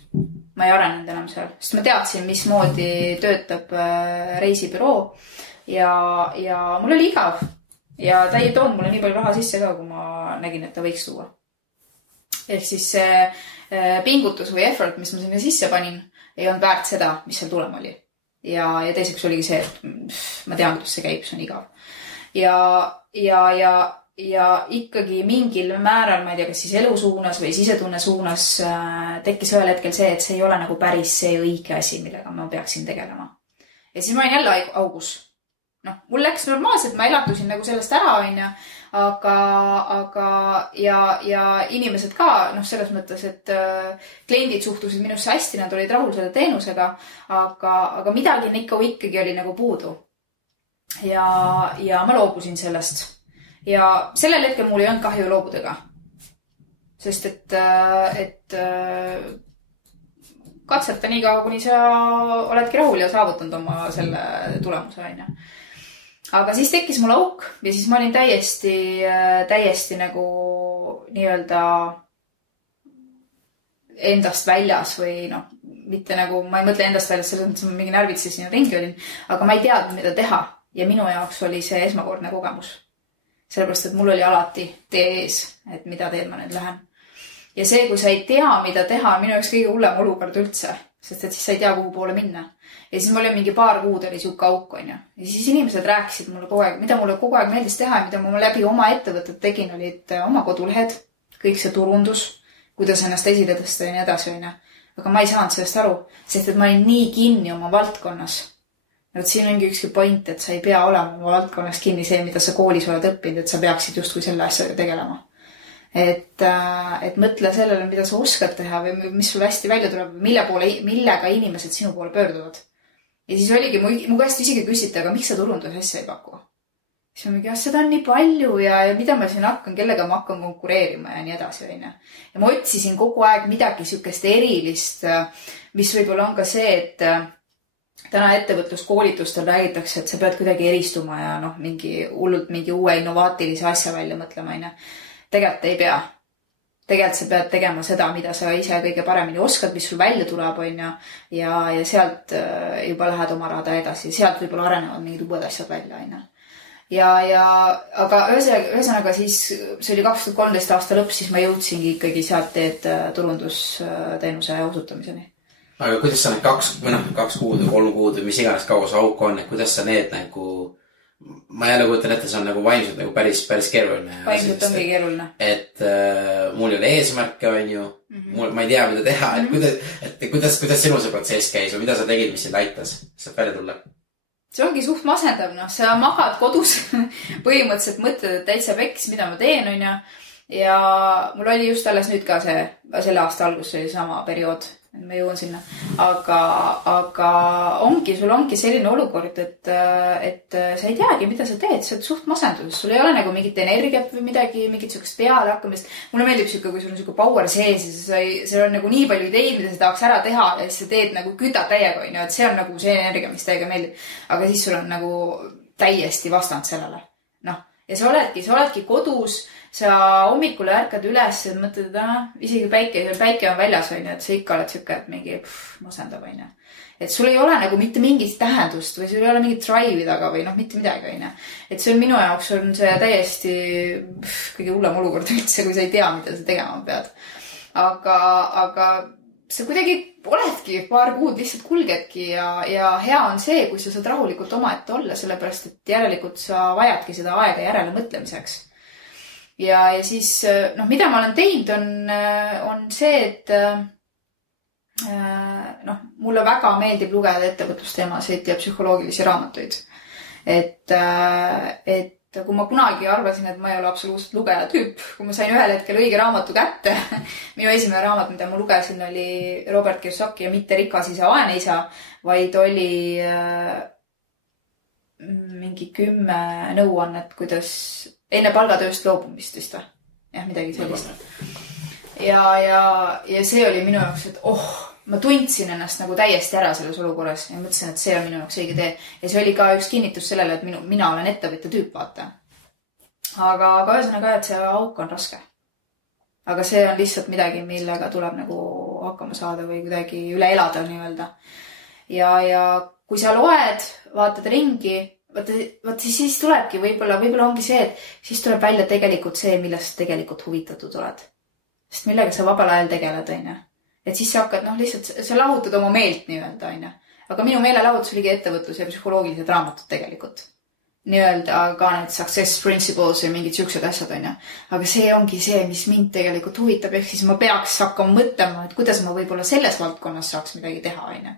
Ma ei arenenud enam seal, sest ma teadsin, mismoodi töötab reisibüroo ja mul oli igav ja ta ei toonud mulle nii palju raha sisse ka, kui ma nägin, et ta võiks tuua. Ehk siis see pingutus või effort, mis ma sinna sisse panin, ei olnud väärt seda, mis seal tulema oli. Ja teiseks oligi see, et ma tean, kuidas see käib, see on igav. Ja ikkagi mingil määral, ma ei tea, kas siis elu suunas või sisetunne suunas tekkis ühel hetkel see, et see ei ole nagu päris see õige asi, millega ma peaksin tegelema. Ja siis ma olin jälle augus. Mul läks normaalselt, ma elatusin nagu sellest ära, aga ja inimesed ka, selles mõttes, et kliendid suhtusid minusse hästi, nad olid rahul selle teenusega, aga midagi ikkagi oli nagu puudu. Ja ma loobusin sellest. Ja sellel hetkel mul ei olnud kahju loobudega. Sest et katseta nii kaua, kuni sa oledki rahul ja saavutanud oma selle tulemuse. Aga siis tekkis mul auk ja siis ma olin täiesti nagu nii-öelda endast väljas või mitte nagu, ma ei mõtle endast väljas, selles mõttes ma mingi närvitses sinna ringi olin, aga ma ei teadnud, mida teha ja minu jaoks oli see esmakordne kogemus. Sellepärast, et mul oli alati tee ees, et mida teed ma nüüd lähen. Ja see, kui sa ei tea, mida teha, on minu jaoks kõige hullem olukord üldse, sest et siis sa ei tea, kuhu poole minna. Ja siis mul oli mingi 2 kuud oli siuke auk, on ju. Ja siis inimesed rääkisid mulle kogu aeg, mida mulle kogu aeg meeldis teha ja mida ma läbi oma ettevõtted tegin, olid oma kodulehed, kõik see turundus, kuidas ennast esile tõsta ja nii edasi, on ju. Aga ma ei saanud sellest aru, sest et ma olin nii kinni oma valdkonnas. Siin ongi ükski point, et sa ei pea olema oma valdkonnas kinni see, mida sa koolis oled õppinud, et sa peaksid justkui selle asjaga tegelema. Et mõtle sellele, mida sa oskad teha või mis sul hästi välja tuleb, millega inimesed sinu poole pöörduvad. Ja siis oligi, mu käest isegi küsiti, aga miks sa turundus asja ei paku? siis ma mingi, seda on nii palju ja mida ma siin hakkan, kellega ma hakkan konkureerima ja nii edasi, onju. Ja ma otsisin kogu aeg midagi sihukest erilist, mis võib-olla on ka see, et täna ettevõtluskoolitustel räägitakse, et sa pead kuidagi eristuma ja noh, mingi uue innovaatilise asja välja mõtlema, onju. Tegelikult ei pea. Tegelikult sa pead tegema seda, mida sa ise kõige paremini oskad, mis sul välja tuleb, onju. Ja sealt juba lähed oma rada edasi. Sealt võib-olla arenevad mingid uued asjad välja, onju. Aga ühesõnaga siis, see oli 2013 aasta lõpp, siis ma jõudsingi ikkagi sealt teed turundusteenuse osutamiseni. Aga kuidas sa need 2 kuud või 3 kuud või mis iganes kaua see auk on, et kuidas sa need nagu, ma jälle kujutan ette, see on nagu vaimselt nagu päris keeruline. Vaimselt ongi keeruline. Et mul ei ole eesmärke, on ju, ma ei tea, mida teha, et kuidas sinu see protsess käis või mida sa tegid, mis sind aitas sealt välja tulla? See ongi suht masendav, noh, sa magad kodus põhimõtteliselt mõtled, et täitsa peks, mida ma teen, on ja mul oli just alles nüüd ka selle aasta algus oli sama periood, et ma jõuan sinna, aga sul ongi selline olukord, et sa ei teagi, mida sa teed, sa oled suht masenduses, sul ei ole nagu mingit energiat või midagi, mingit sükest peale hakkamist. Mulle meeldib siuke, kui sul on siuke power sees ja seal on nagu nii palju ideid, mida sa tahaks ära teha ja siis sa teed nagu kütad täiega, et see on nagu see energia, mis täiega meeldib. Aga siis sul on nagu täiesti vastand sellele. Noh, ja sa oledki kodus, sa hommikul ärkad üles ja mõtled, isegi päike on väljas, et sa ikka oled siuke, et mingi masendab, et sul ei ole nagu mitte mingit tähendust või sul ei ole mingit drive'i taga või mitte midagi, et see on minu jaoks on see täiesti kõige hullem olukord üldse, kui sa ei tea, mida sa tegema pead. Aga sa kuidagi oledki paar kuud lihtsalt kulgedki ja hea on see, kui sa saad rahulikult omaette olla, sellepärast, et järelikult sa vajadki seda aega järele mõtlemiseks. Ja siis, mida ma olen teinud on see, et mulle väga meeldib lugeda ettevõtlusteemasid ja psühholoogilisi raamatuid. Et kui ma kunagi arvasin, et ma ei ole absoluutselt lugeja tüüp, kui ma sain ühel hetkel õige raamatu kätte, minu esimene raamat, mida ma lugesin, oli Robert Kiyosaki ja mitte rikas isa, vaene isa, vaid oli mingi 10 nõuannet, kuidas enne palgatööst loobumist vist või? Jah, midagi sellist. Ja see oli minu jaoks, et ma tundsin ennast nagu täiesti ära selles olukorras ja mõtlesin, et see on minu jaoks õige tee. Ja see oli ka üks kinnitus sellele, et mina olen ettevõtja tüüp, vaata. Aga ühesõnaga, et see auk on raske. Aga see on lihtsalt midagi, millega tuleb nagu hakkama saada või kuidagi üle elada nii-öelda. Ja kui sa loed, vaatad ringi, vaata siis tulebki, võib-olla ongi see, et siis tuleb välja tegelikult see, millest tegelikult huvitatud oled. Sest millega sa vabal ajal tegeled, on. Et siis sa hakkad, lihtsalt, sa lahutad oma meelt nii-öelda, on. Aga minu meelelahutus oligi ettevõtlus ja psühholoogilised raamatud tegelikult. Nii-öelda ka need success principles ja mingid siuksed asjad, on. Aga see ongi see, mis mind tegelikult huvitab, ehk siis ma peaks hakkama mõtlema, et kuidas ma võib-olla selles valdkonnas saaks midagi teha, on.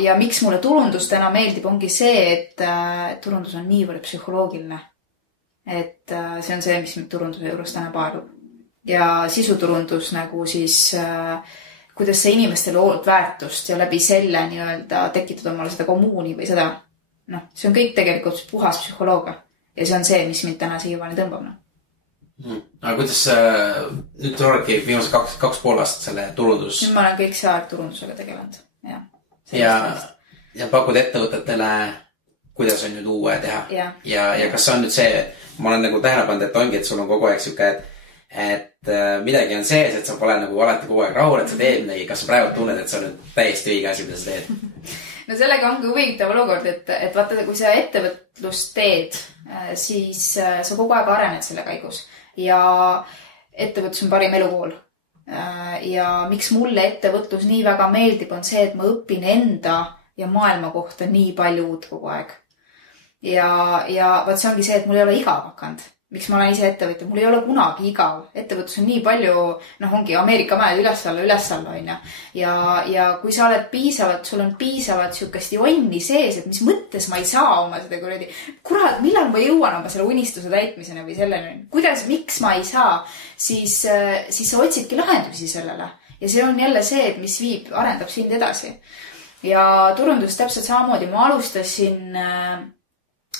Ja miks mulle turundus täna meeldib, ongi see, et turundus on niivõrd psühholoogiline. Et see on see, mis mind turunduse juures täna paelub. Ja sisuturundus nagu siis, kuidas sa inimestele lood väärtust ja läbi selle nii-öelda tekitad omale seda kommuuni või seda, see on kõik tegelikult puhas psühholoogia. Ja see on see, mis mind täna siiamaani tõmbab. Aga kuidas nüüd oledki viimased 2,5 aastat selle turundus? Nüüd ma olen kõik see aeg turundusega tegelenud, jah. Ja pakud ettevõtetele, kuidas on nüüd uue teha. Ja kas on nüüd see, ma olen nagu tähele pannud, et ongi, et sul on kogu aeg siuke, et midagi on sees, et sa pole nagu alati kogu aeg rahul, et sa teed midagi. Kas sa praegu tunned, et see on nüüd täiesti õige asi, mida sa teed? No sellega ongi huvitav olukord, et vaata, kui sa ettevõtlust teed, siis sa kogu aeg arened selle käigus. Ja ettevõtlus on parim elukool. Ja miks mulle ettevõtlus nii väga meeldib, on see, et ma õpin enda ja maailma kohta nii palju uut kogu aeg. Ja vaat see ongi see, et mul ei ole igav hakanud. Miks ma olen ise ettevõtja? Mul ei ole kunagi igav. Ettevõtlus on nii palju, ongi Ameerika mäed üles-alla, on. Ja kui sa oled piisavalt, sul on piisavalt siukest jonni sees, et mis mõttes ma ei saa oma seda kuradi, kurat, millal ma jõuan oma selle unistuse täitmisena või selleni, miks ma ei saa, siis sa otsidki lahendusi sellele. Ja see on jälle see, mis arendab sind edasi. Ja turundus täpselt samamoodi. Ma alustasin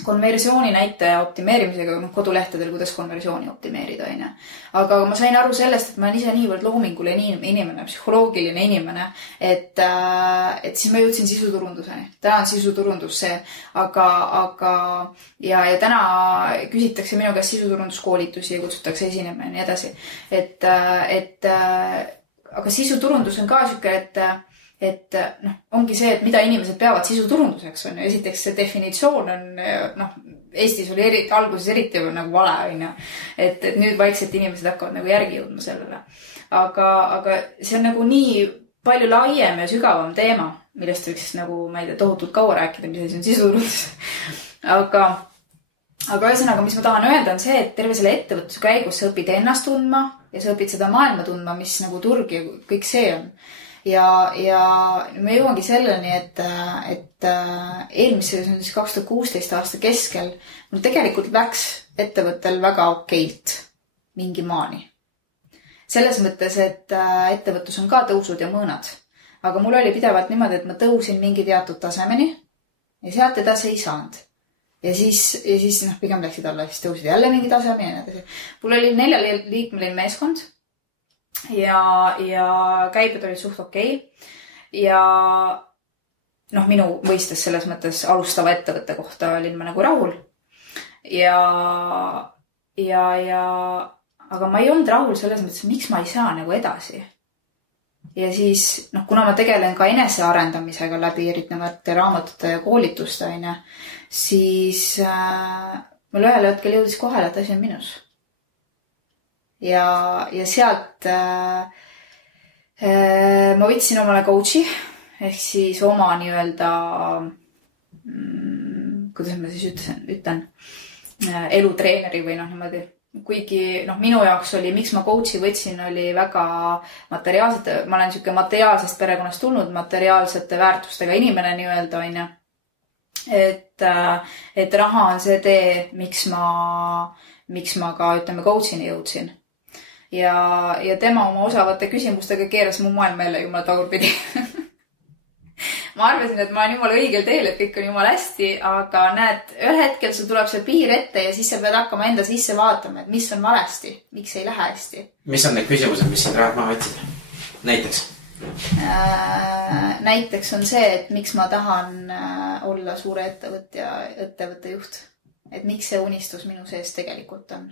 konversiooni näitaja optimeerimisega, kodulehtedel, kuidas konversiooni optimeerida, on. Aga ma sain aru sellest, et ma olen ise niivõrd loominguline inimene, psühholoogiline inimene, et siis ma jõudsin sisuturunduseni. Täna on sisuturundus see, aga ja täna küsitakse minu käest sisuturunduskoolitusi ja kutsutakse esinema ja nii edasi. Aga sisuturundus on ka siuke, et ongi see, et mida inimesed peavad sisuturunduseks, on. Esiteks see definitsioon on, Eestis oli alguses eriti nagu vale, on. Et nüüd vaikselt inimesed hakkavad nagu järgi jõudma sellele. Aga see on nagu nii palju laiem ja sügavam teema, millest võiks nagu, ma ei tea, tohutult kaua rääkida, mis see on sisuturundus. Aga ühesõnaga, mis ma tahan öelda, on see, et terve selle ettevõtluse käigus sa õpid ennast tundma ja sa õpid seda maailma tundma, mis nagu turg ja kõik see on. Ja me jõuangi selleni, et eelmise 2016 aasta keskel mul tegelikult läks ettevõttel väga okeilt mingi maani. Selles mõttes, et ettevõtlus on ka tõusud ja mõõnad. Aga mul oli pidevalt niimoodi, et ma tõusin mingi teatud tasemeni ja sealt edasi ei saanud. Ja siis pigem läksid alla, siis tõusid jälle mingi tasemeni ja nii edasi. Mul oli 4-liikmeline meeskond. Ja käibed olid suht okei. Ja minu mõistes selles mõttes alustava ettevõtte kohta olin ma nagu rahul. Aga ma ei olnud rahul selles mõttes, miks ma ei saa nagu edasi. Ja siis, kuna ma tegelen ka enesearendamisega läbi erinevate raamatute ja koolituste, siis mul ühel hetkel jõudis kohale, et asi on minus. Ja sealt ma võtsin omale coachi ehk siis oma nii-öelda kuidas ma siis ütlen elutreeneri või niimoodi. Kuigi minu jaoks oli, miks ma coachi võtsin, oli väga materiaalsete, ma olen siuke materiaalsest perekonnast tulnud, materiaalsete väärtustega inimene nii-öelda, on. Et raha on see tee, miks ma ka, ütleme, coachini jõudsin. Ja tema oma osavate küsimustega keeras mu maailma jälle jumala tagurpidi. Ma arvasin, et ma olen jumala õigel teel, et kõik on jumala hästi, aga näed, ühel hetkel sul tuleb see piir ette ja siis sa pead hakkama enda sisse vaatama, et mis on valesti, miks ei lähe hästi. Mis on need küsimused, mis sind rahad maha võtsid? Näiteks? Näiteks on see, et miks ma tahan olla suure ettevõtte juht. Et miks see unistus minu sees tegelikult on.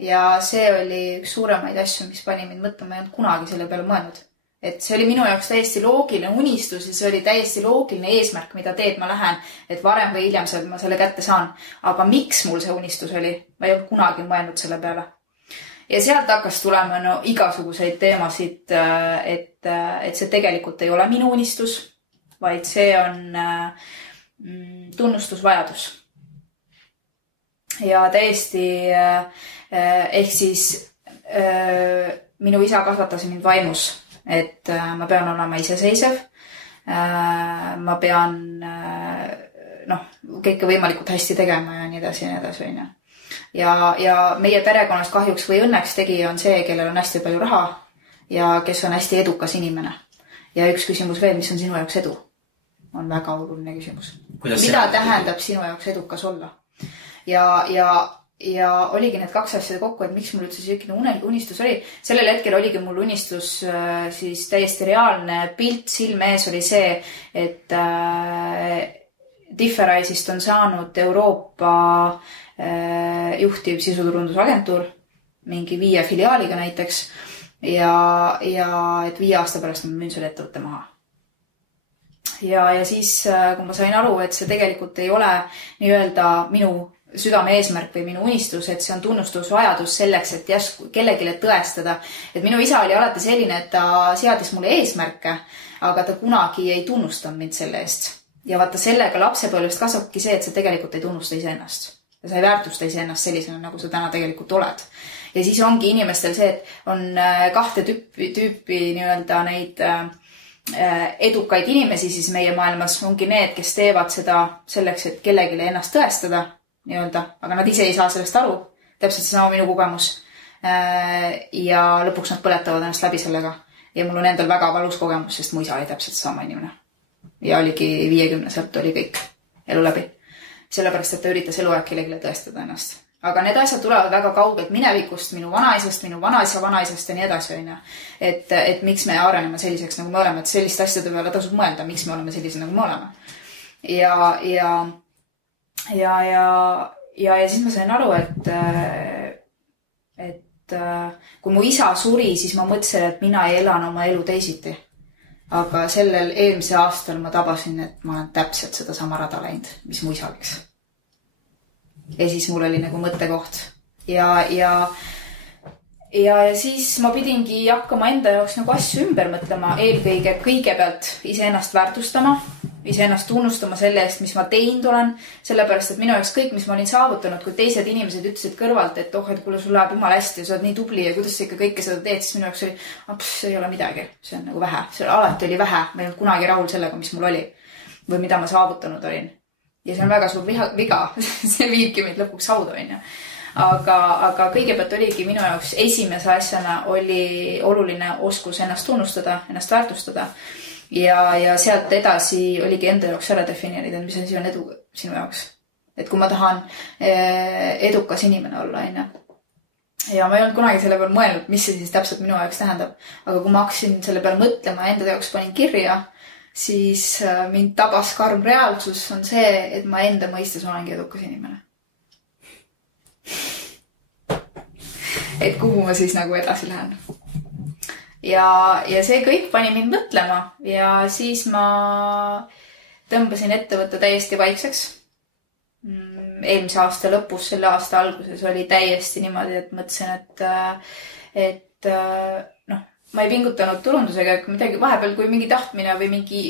Ja see oli üks suuremaid asju, mis pani mind mõtlema, ei olnud kunagi selle peale mõelnud. Et see oli minu jaoks täiesti loogiline unistus ja see oli täiesti loogiline eesmärk, mida teed ma lähen, et varem või hiljem ma selle kätte saan. Aga miks mul see unistus oli? Ma ei olnud kunagi mõelnud selle peale. Ja sealt hakkas tulema igasuguseid teemasid, et see tegelikult ei ole minu unistus, vaid see on tunnustusvajadus. Ja täiesti ehk siis minu isa kasvatas mind vaimus, et ma pean olema iseseisev, ma pean kõike võimalikult hästi tegema ja nii edasi ja nii edasi. Ja meie perekonnas kahjuks või õnneks tegija on see, kellel on hästi palju raha ja kes on hästi edukas inimene. Ja üks küsimus veel, mis on sinu jaoks edu? On väga oluline küsimus. Mida tähendab sinu jaoks edukas olla? Ja oligi need kaks asjade kokku, et miks mul üldse selline unistus oli. Sellel hetkel oligi mul unistus siis täiesti reaalne pilt silme ees oli see, et Differice'ist on saanud Euroopa juhtiv sisuturundusagentuur, mingi 5 filiaaliga näiteks, ja et 5 aasta pärast ma müün selle ettevõtte maha. Ja siis, kui ma sain aru, et see tegelikult ei ole nii-öelda minu südame eesmärk või minu unistus, et see on tunnustusvajadus selleks, et kellegile tõestada. Et minu isa oli alati selline, et ta seadis mulle eesmärke, aga ta kunagi ei tunnustanud mind selle eest. Ja vaata sellega lapsepõlvest kasvabki see, et sa tegelikult ei tunnusta iseennast. Ja sa ei väärtusta iseennast sellisena, nagu sa täna tegelikult oled. Ja siis ongi inimestel see, et on 2 tüüpi nii-öelda neid edukaid inimesi siis meie maailmas. Ongi need, kes teevad seda selleks, et kellegile ennast tõestada, nii-öelda, aga nad ise ei saa sellest aru. Täpselt see sama minu kogemus. Ja lõpuks nad põletavad ennast läbi sellega. Ja mul on endal väga valus kogemus, sest mu isa oli täpselt sama inimene. Ja oligi 50, sealt oli kõik elu läbi. sellepärast, et ta üritas eluaeg kellelegi tõestada ennast. Aga need asjad tulevad väga kaugelt minevikust, minu vanaisast, minu vanaisa vanaisast ja nii edasi, on ju. Et miks me areneme selliseks, nagu me oleme, et sellist asjade peale tasub mõelda, miks me oleme sellised, nagu me oleme. Ja siis ma sain aru, et kui mu isa suri, siis ma mõtlesin, et mina ei elan oma elu teisiti. Aga sellel eelmise aastal ma tabasin, et ma olen täpselt seda sama rada läinud, mis mu isa läks. Ja siis mul oli nagu mõttekoht. Ja siis ma pidingi hakkama enda jaoks nagu asju ümber mõtlema. Eelkõige kõigepealt iseennast väärtustama, iseennast tunnustama selle eest, mis ma teinud olen. Sellepärast, et minu jaoks kõik, mis ma olin saavutanud, kui teised inimesed ütlesid kõrvalt, et et kuule, sul läheb jumal hästi ja sa oled nii tubli ja kuidas sa ikka kõike seda teed, siis minu jaoks oli, see ei ole midagi, see on nagu vähe. See alati oli vähe, ma ei olnud kunagi rahul sellega, mis mul oli või mida ma saavutanud olin. Ja see on väga suur viga, see viibki meid lõpuks hauda, on ju. Aga kõigepealt oligi minu jaoks esimese asjana oli oluline oskus ennast tunnustada, ennast väärtustada. Ja sealt edasi oligi enda jaoks ära defineerida, mis asi on edu sinu jaoks. Et kui ma tahan edukas inimene olla, on ju. Ja ma ei olnud kunagi selle peal mõelnud, mis see siis täpselt minu jaoks tähendab. Aga kui ma hakkasin selle peal mõtlema ja enda jaoks panin kirja, siis mind tabas karm reaalsus on see, et ma enda mõistes olengi edukas inimene. Et kuhu ma siis nagu edasi lähen. Ja see kõik pani mind mõtlema ja siis ma tõmbasin ettevõtte täiesti vaikseks. Eelmise aasta lõpus, selle aasta alguses oli täiesti niimoodi, et mõtlesin, et ma ei pingutanud turundusega midagi vahepeal, kui mingi tahtmine või mingi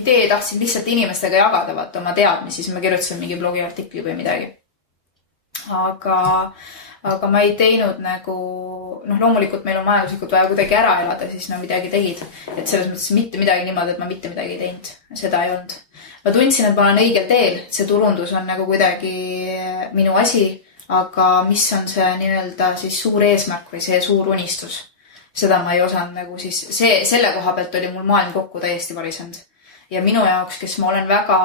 idee tahtsin lihtsalt inimestega jagada, vaata oma teadmisi, siis ma kirjutasin mingi blogiartikli või midagi. Aga ma ei teinud nagu, loomulikult meil on majanduslikult vaja kuidagi ära elada, siis midagi tegid. Et selles mõttes mitte midagi niimoodi, et ma mitte midagi ei teinud. Seda ei olnud. Ma tundsin, et ma olen õigel teel. See turundus on nagu kuidagi minu asi, aga mis on see nii-öelda siis suur eesmärk või see suur unistus? Seda ma ei osanud nagu siis, selle koha pealt oli mul maailm kokku täiesti varisend. Ja minu jaoks, kes ma olen väga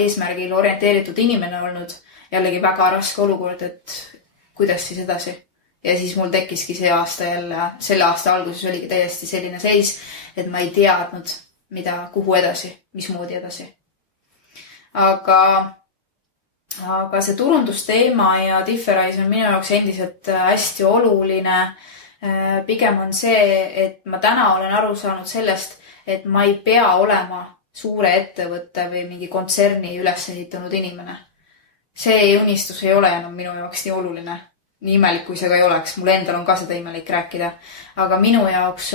eesmärgil orienteeritud inimene olnud, jällegi väga raske olukord, et kuidas siis edasi. Ja siis mul tekkiski see aasta jälle, selle aasta alguses oligi täiesti selline seis, et ma ei teadnud, kuhu edasi, mismoodi edasi. Aga see turundusteema ja Differise on minu jaoks endiselt hästi oluline. Pigem on see, et ma täna olen aru saanud sellest, et ma ei pea olema suure ettevõtte või mingi kontserni üles ehitanud inimene. See unistus ei ole enam minu jaoks nii oluline. Nii imelik, kui see ka ei oleks. Mul endal on ka seda imelik rääkida. Aga minu jaoks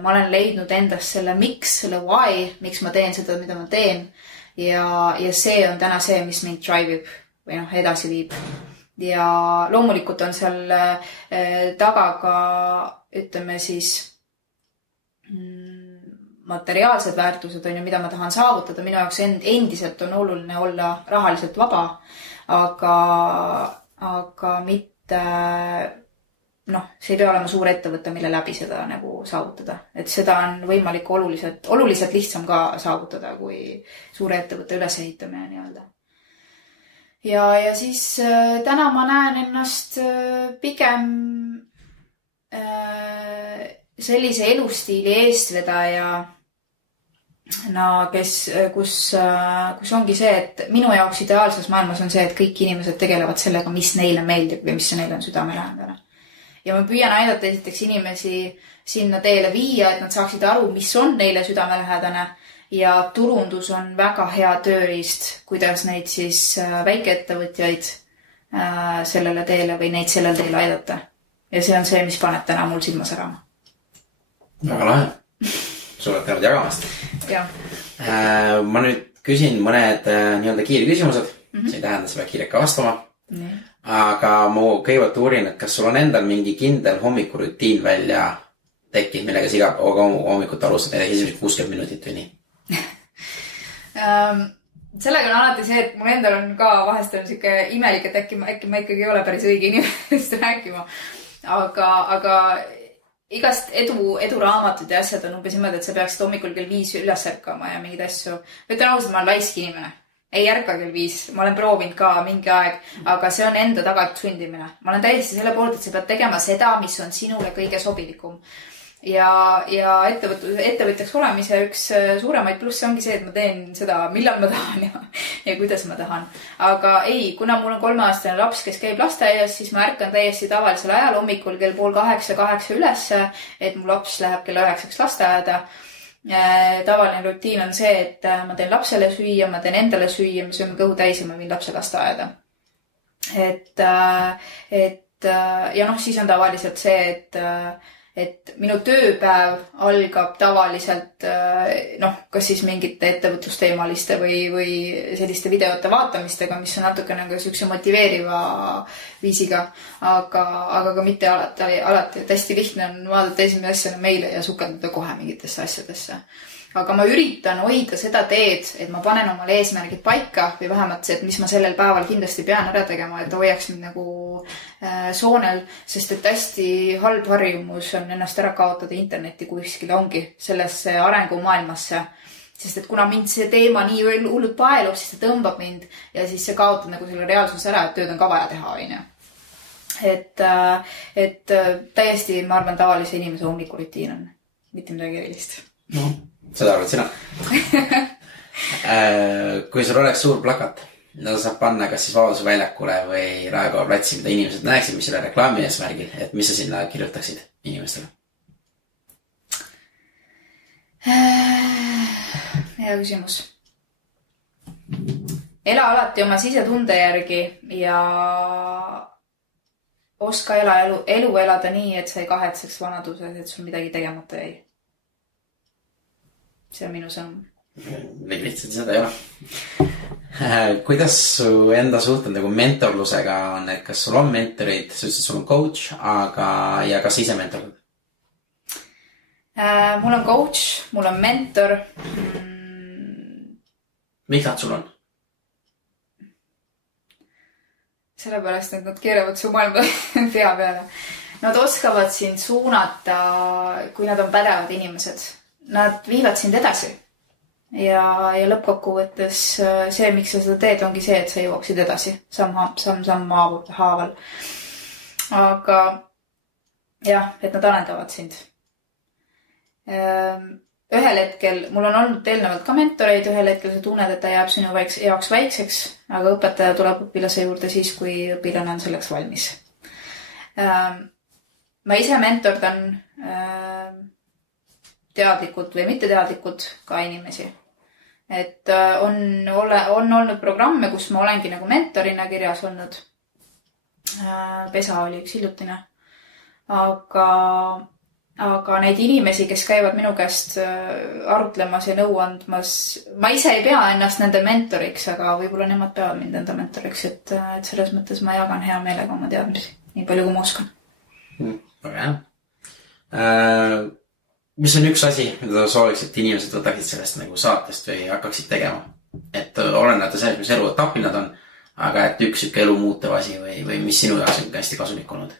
ma olen leidnud endast selle miks, selle why, miks ma teen seda, mida ma teen. Ja see on täna see, mis mind drive'ib või edasi viib. Ja loomulikult on seal taga ka, ütleme siis, materiaalsed väärtused on ju, mida ma tahan saavutada. Minu jaoks endiselt on oluline olla rahaliselt vaba, aga mitte, see ei pea olema suur ettevõte, mille läbi seda nagu saavutada. Et seda on võimalik oluliselt lihtsam ka saavutada kui suure ettevõtte ülesehitamine nii-öelda. Ja siis täna ma näen ennast pigem sellise elustiili eestvedaja, kus ongi see, et minu jaoks ideaalses maailmas on see, et kõik inimesed tegelevad sellega, mis neile meeldib või mis neile on südamelähedane. Ja ma püüan aidata esiteks inimesi sinna teele viia, et nad saaksid aru, mis on neile südamelähedane. Ja turundus on väga hea tööriist, kuidas neid siis väikeettevõtjaid sellele teele või neid sellele teele aidata. Ja see on see, mis paneb täna mul silma särama. Väga lahe. Suured tänud jagamast. Ja. Ma nüüd küsin mõned nii-öelda kiiri küsimused. See ei tähenda, sa pead kiireka vastama. Aga ma kõigepealt uurin, et kas sul on endal mingi kindel hommikurutiin välja tekkinud, millega sa iga hommikut alustad esimesed 60 minutit või nii? Sellega on alati see, et mul endal on ka vahest on siuke imelik, et äkki ma ikkagi ei ole päris õige inimest rääkima. Aga igast eduraamatid ja asjad on umbes niimoodi, et sa peaksid hommikul kell 5 üles ärkama ja mingid asju. Võtan ausalt, ma olen laisk inimene. ei ärka kell 5, ma olen proovinud ka mingi aeg, aga see on enda tagant sundimine. Ma olen täiesti selle poolt, et sa pead tegema seda, mis on sinule kõige sobilikum. Ja ettevõtjaks olemise üks suuremaid plusse ongi see, et ma teen seda, millal ma tahan ja kuidas ma tahan. Aga ei, kuna mul on 3-aastane laps, kes käib lasteaias, siis ma ärkan täiesti tavalisel ajal hommikul kell 7:30 ülesse, et mu laps läheb kella 9 lasteaeda. Tavaline rutiin on see, et ma teen lapsele süüa, ma teen endale süüa, me sööme kõhu täis ja ma viin lapse lasteaeda. Ja siis on tavaliselt see, et minu tööpäev algab tavaliselt kas siis mingite ettevõtlusteemaliste või selliste videote vaatamistega, mis on natuke nagu sükse motiveeriva viisiga, aga ka mitte alati, et hästi lihtne on vaadata esimene asjana meile ja sukelduda kohe mingitesse asjadesse. Aga ma üritan hoida seda teed, et ma panen omale eesmärgid paika või vähemalt see, et mis ma sellel päeval kindlasti pean ära tegema, et hoiaks mind nagu soonel, sest et hästi halb harjumus on ennast ära kaotada interneti kuskile ongi sellesse arengumaailmasse. Sest et kuna mind see teema nii hullult paelub, siis see tõmbab mind ja siis see kaotab nagu selle reaalsuse ära, et tööd on ka vaja teha, on ju. Et täiesti, ma arvan, tavalise inimese hommikurutiin on mitte midagi erilist. No. Seda arvad sina? Kui sul oleks suur plakat, mida saab panna kas siis Vabaduse väljakule või Raekoja platsi, mida inimesed näeksid, mis selle reklaami eesmärgil, et mis sa sinna kirjutaksid inimestele? Hea küsimus. Ela alati oma sisetunde järgi ja oska elu elada nii, et sa ei kahetseks vanaduses, et sul midagi tegemata jäi. See on minu sõnum. Lihtsalt seda ei ole. Kuidas su enda suhted nagu mentorlusega on, et kas sul on mentorid, sa ütlesid, sul on coach, ja kas sa ise mentorlud? Mul on coach, mul on mentor. Miks nad sul on? Sellepärast, et nad keeravad su maailma pea peale. Nad oskavad sind suunata, kui nad on pädevad inimesed. Nad viivad sind edasi ja lõppkokkuvõttes see, miks sa seda teed, ongi see, et sa jõuaksid edasi samm haaval. Aga jah, et nad arendavad sind. Ühel hetkel, mul on olnud eelnevalt ka mentoreid, ühel hetkel sa tunned, et ta jääb sinu jaoks väikseks, aga õpetaja tuleb õpilase juurde siis, kui õpilane on selleks valmis. Ma ise mentordan teadlikult või mitte teadlikult ka inimesi. Et on olnud programme, kus ma olengi nagu mentorina kirjas olnud. Pesa oli üks hiljutine. Aga neid inimesi, kes käivad minu käest arutlemas ja nõu andmas, ma ise ei pea ennast nende mentoriks, aga võib-olla nemad peavad mind enda mentoriks, et selles mõttes ma jagan hea meelega oma teadmisi, nii palju kui ma oskan. Väga hea. Mis on üks asi, mida sooviks, et inimesed võtaksid sellest nagu saatest või hakkaksid tegema? Et olenevalt sellest, mis elu etapil nad on, aga et üks elu muutev asi või mis sinu jaoks on hästi kasulik olnud?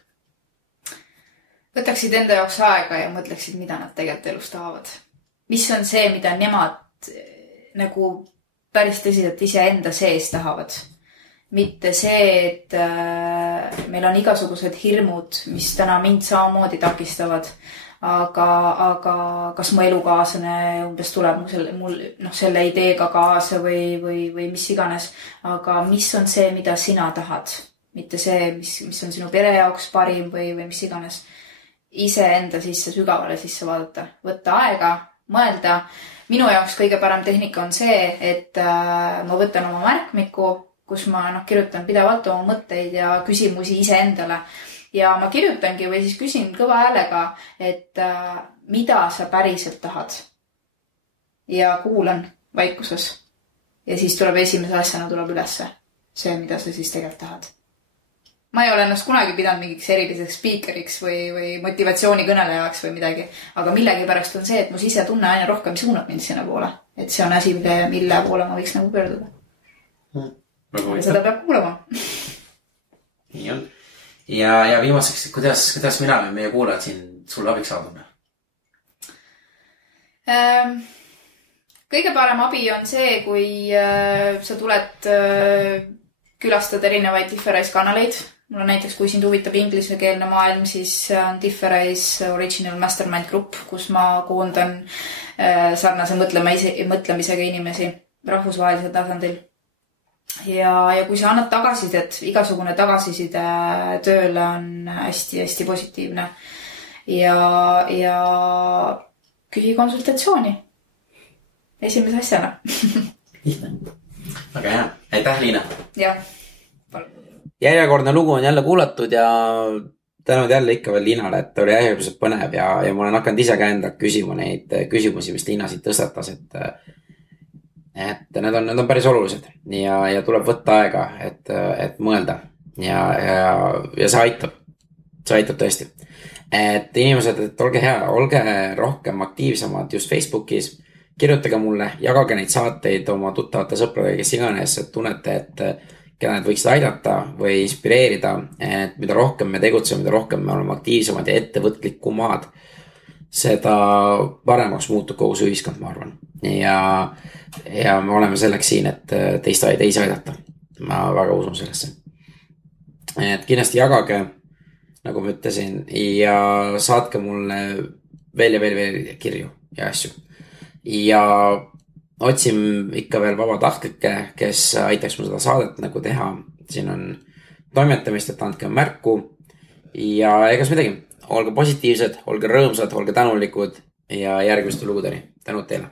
Võtaksid enda jaoks aega ja mõtleksid, mida nad tegelikult elus tahavad. Mis on see, mida nemad nagu päris tõsiselt ise enda sees tahavad? Mitte see, et meil on igasugused hirmud, mis täna mind samamoodi takistavad, aga kas mu elukaaslane umbes tuleb mul selle ideega kaasa või mis iganes, aga mis on see, mida sina tahad? Mitte see, mis on sinu pere jaoks parim või mis iganes. Ise enda sisse, sügavale sisse vaadata, võtta aega, mõelda. Minu jaoks kõige parem tehnika on see, et ma võtan oma märkmiku, kus ma kirjutan pidevalt oma mõtteid ja küsimusi ise endale. Ja ma kirjutangi või siis küsin kõva häälega, et mida sa päriselt tahad. Ja kuulan vaikuses. Ja siis tuleb esimese asjana ülesse see, mida sa siis tegelikult tahad. Ma ei ole ennast kunagi pidanud mingiks eriliseks speakeriks või motivatsioonikõnelejaks või midagi. Aga millegi pärast on see, et mu sisetunne aina rohkem suunab mind sinna poole. Et see on asi, mille poole ma võiks nagu pöörduda. Ja seda peab kuulama. Nii on. Ja viimaseks, kuidas mina või meie kuulajad siin sulle abiks saadame? kõige parem abi on see, kui sa tuled külastada erinevaid Differise kanaleid. Mul on näiteks, kui sind huvitab ingliskeelne maailm, siis on Differise Original Mastermind Group, kus ma koondan sarnase mõtlemisega inimesi rahvusvahelisel tasandil. Ja kui sa annad tagasisidet, igasugune tagasiside tööle on hästi-hästi positiivne. Ja küsi konsultatsiooni esimese asjana. Väga hea. Aitäh, Liina. Jah. Järjekordne lugu on jälle kuulatud ja tänud jälle ikka veel Liinale, et oli äärmiselt põnev ja ma olen hakanud ise ka endalt küsima neid küsimusi, mis Liina siit tõstatas, et need on päris olulised ja tuleb võtta aega, et mõelda ja see aitab. See aitab tõesti. Et inimesed, et olge hea, olge rohkem aktiivsemad just Facebookis. Kirjutage mulle, jagage neid saateid oma tuttavate sõpradega, kes iganes, et tunnete, et keda need võiksid aidata või inspireerida, et mida rohkem me tegutseme, mida rohkem me oleme aktiivsemad ja ettevõtlikumad, seda paremaks muutub kogu see ühiskond, ma arvan. Ja me oleme selleks siin, et teisi aidata. Ma väga usun sellesse. Et kindlasti jagage, nagu ma ütlesin, ja saatke mulle veel kirju ja asju. Ja otsin ikka veel vabatahtlikke, kes aitaks mul seda saadet nagu teha. Siin on toimetamist, et andke märku. Ja egas midagi. Olge positiivsed, olge rõõmsad, olge tänulikud ja järgmiste lugudeni. Tänud teile.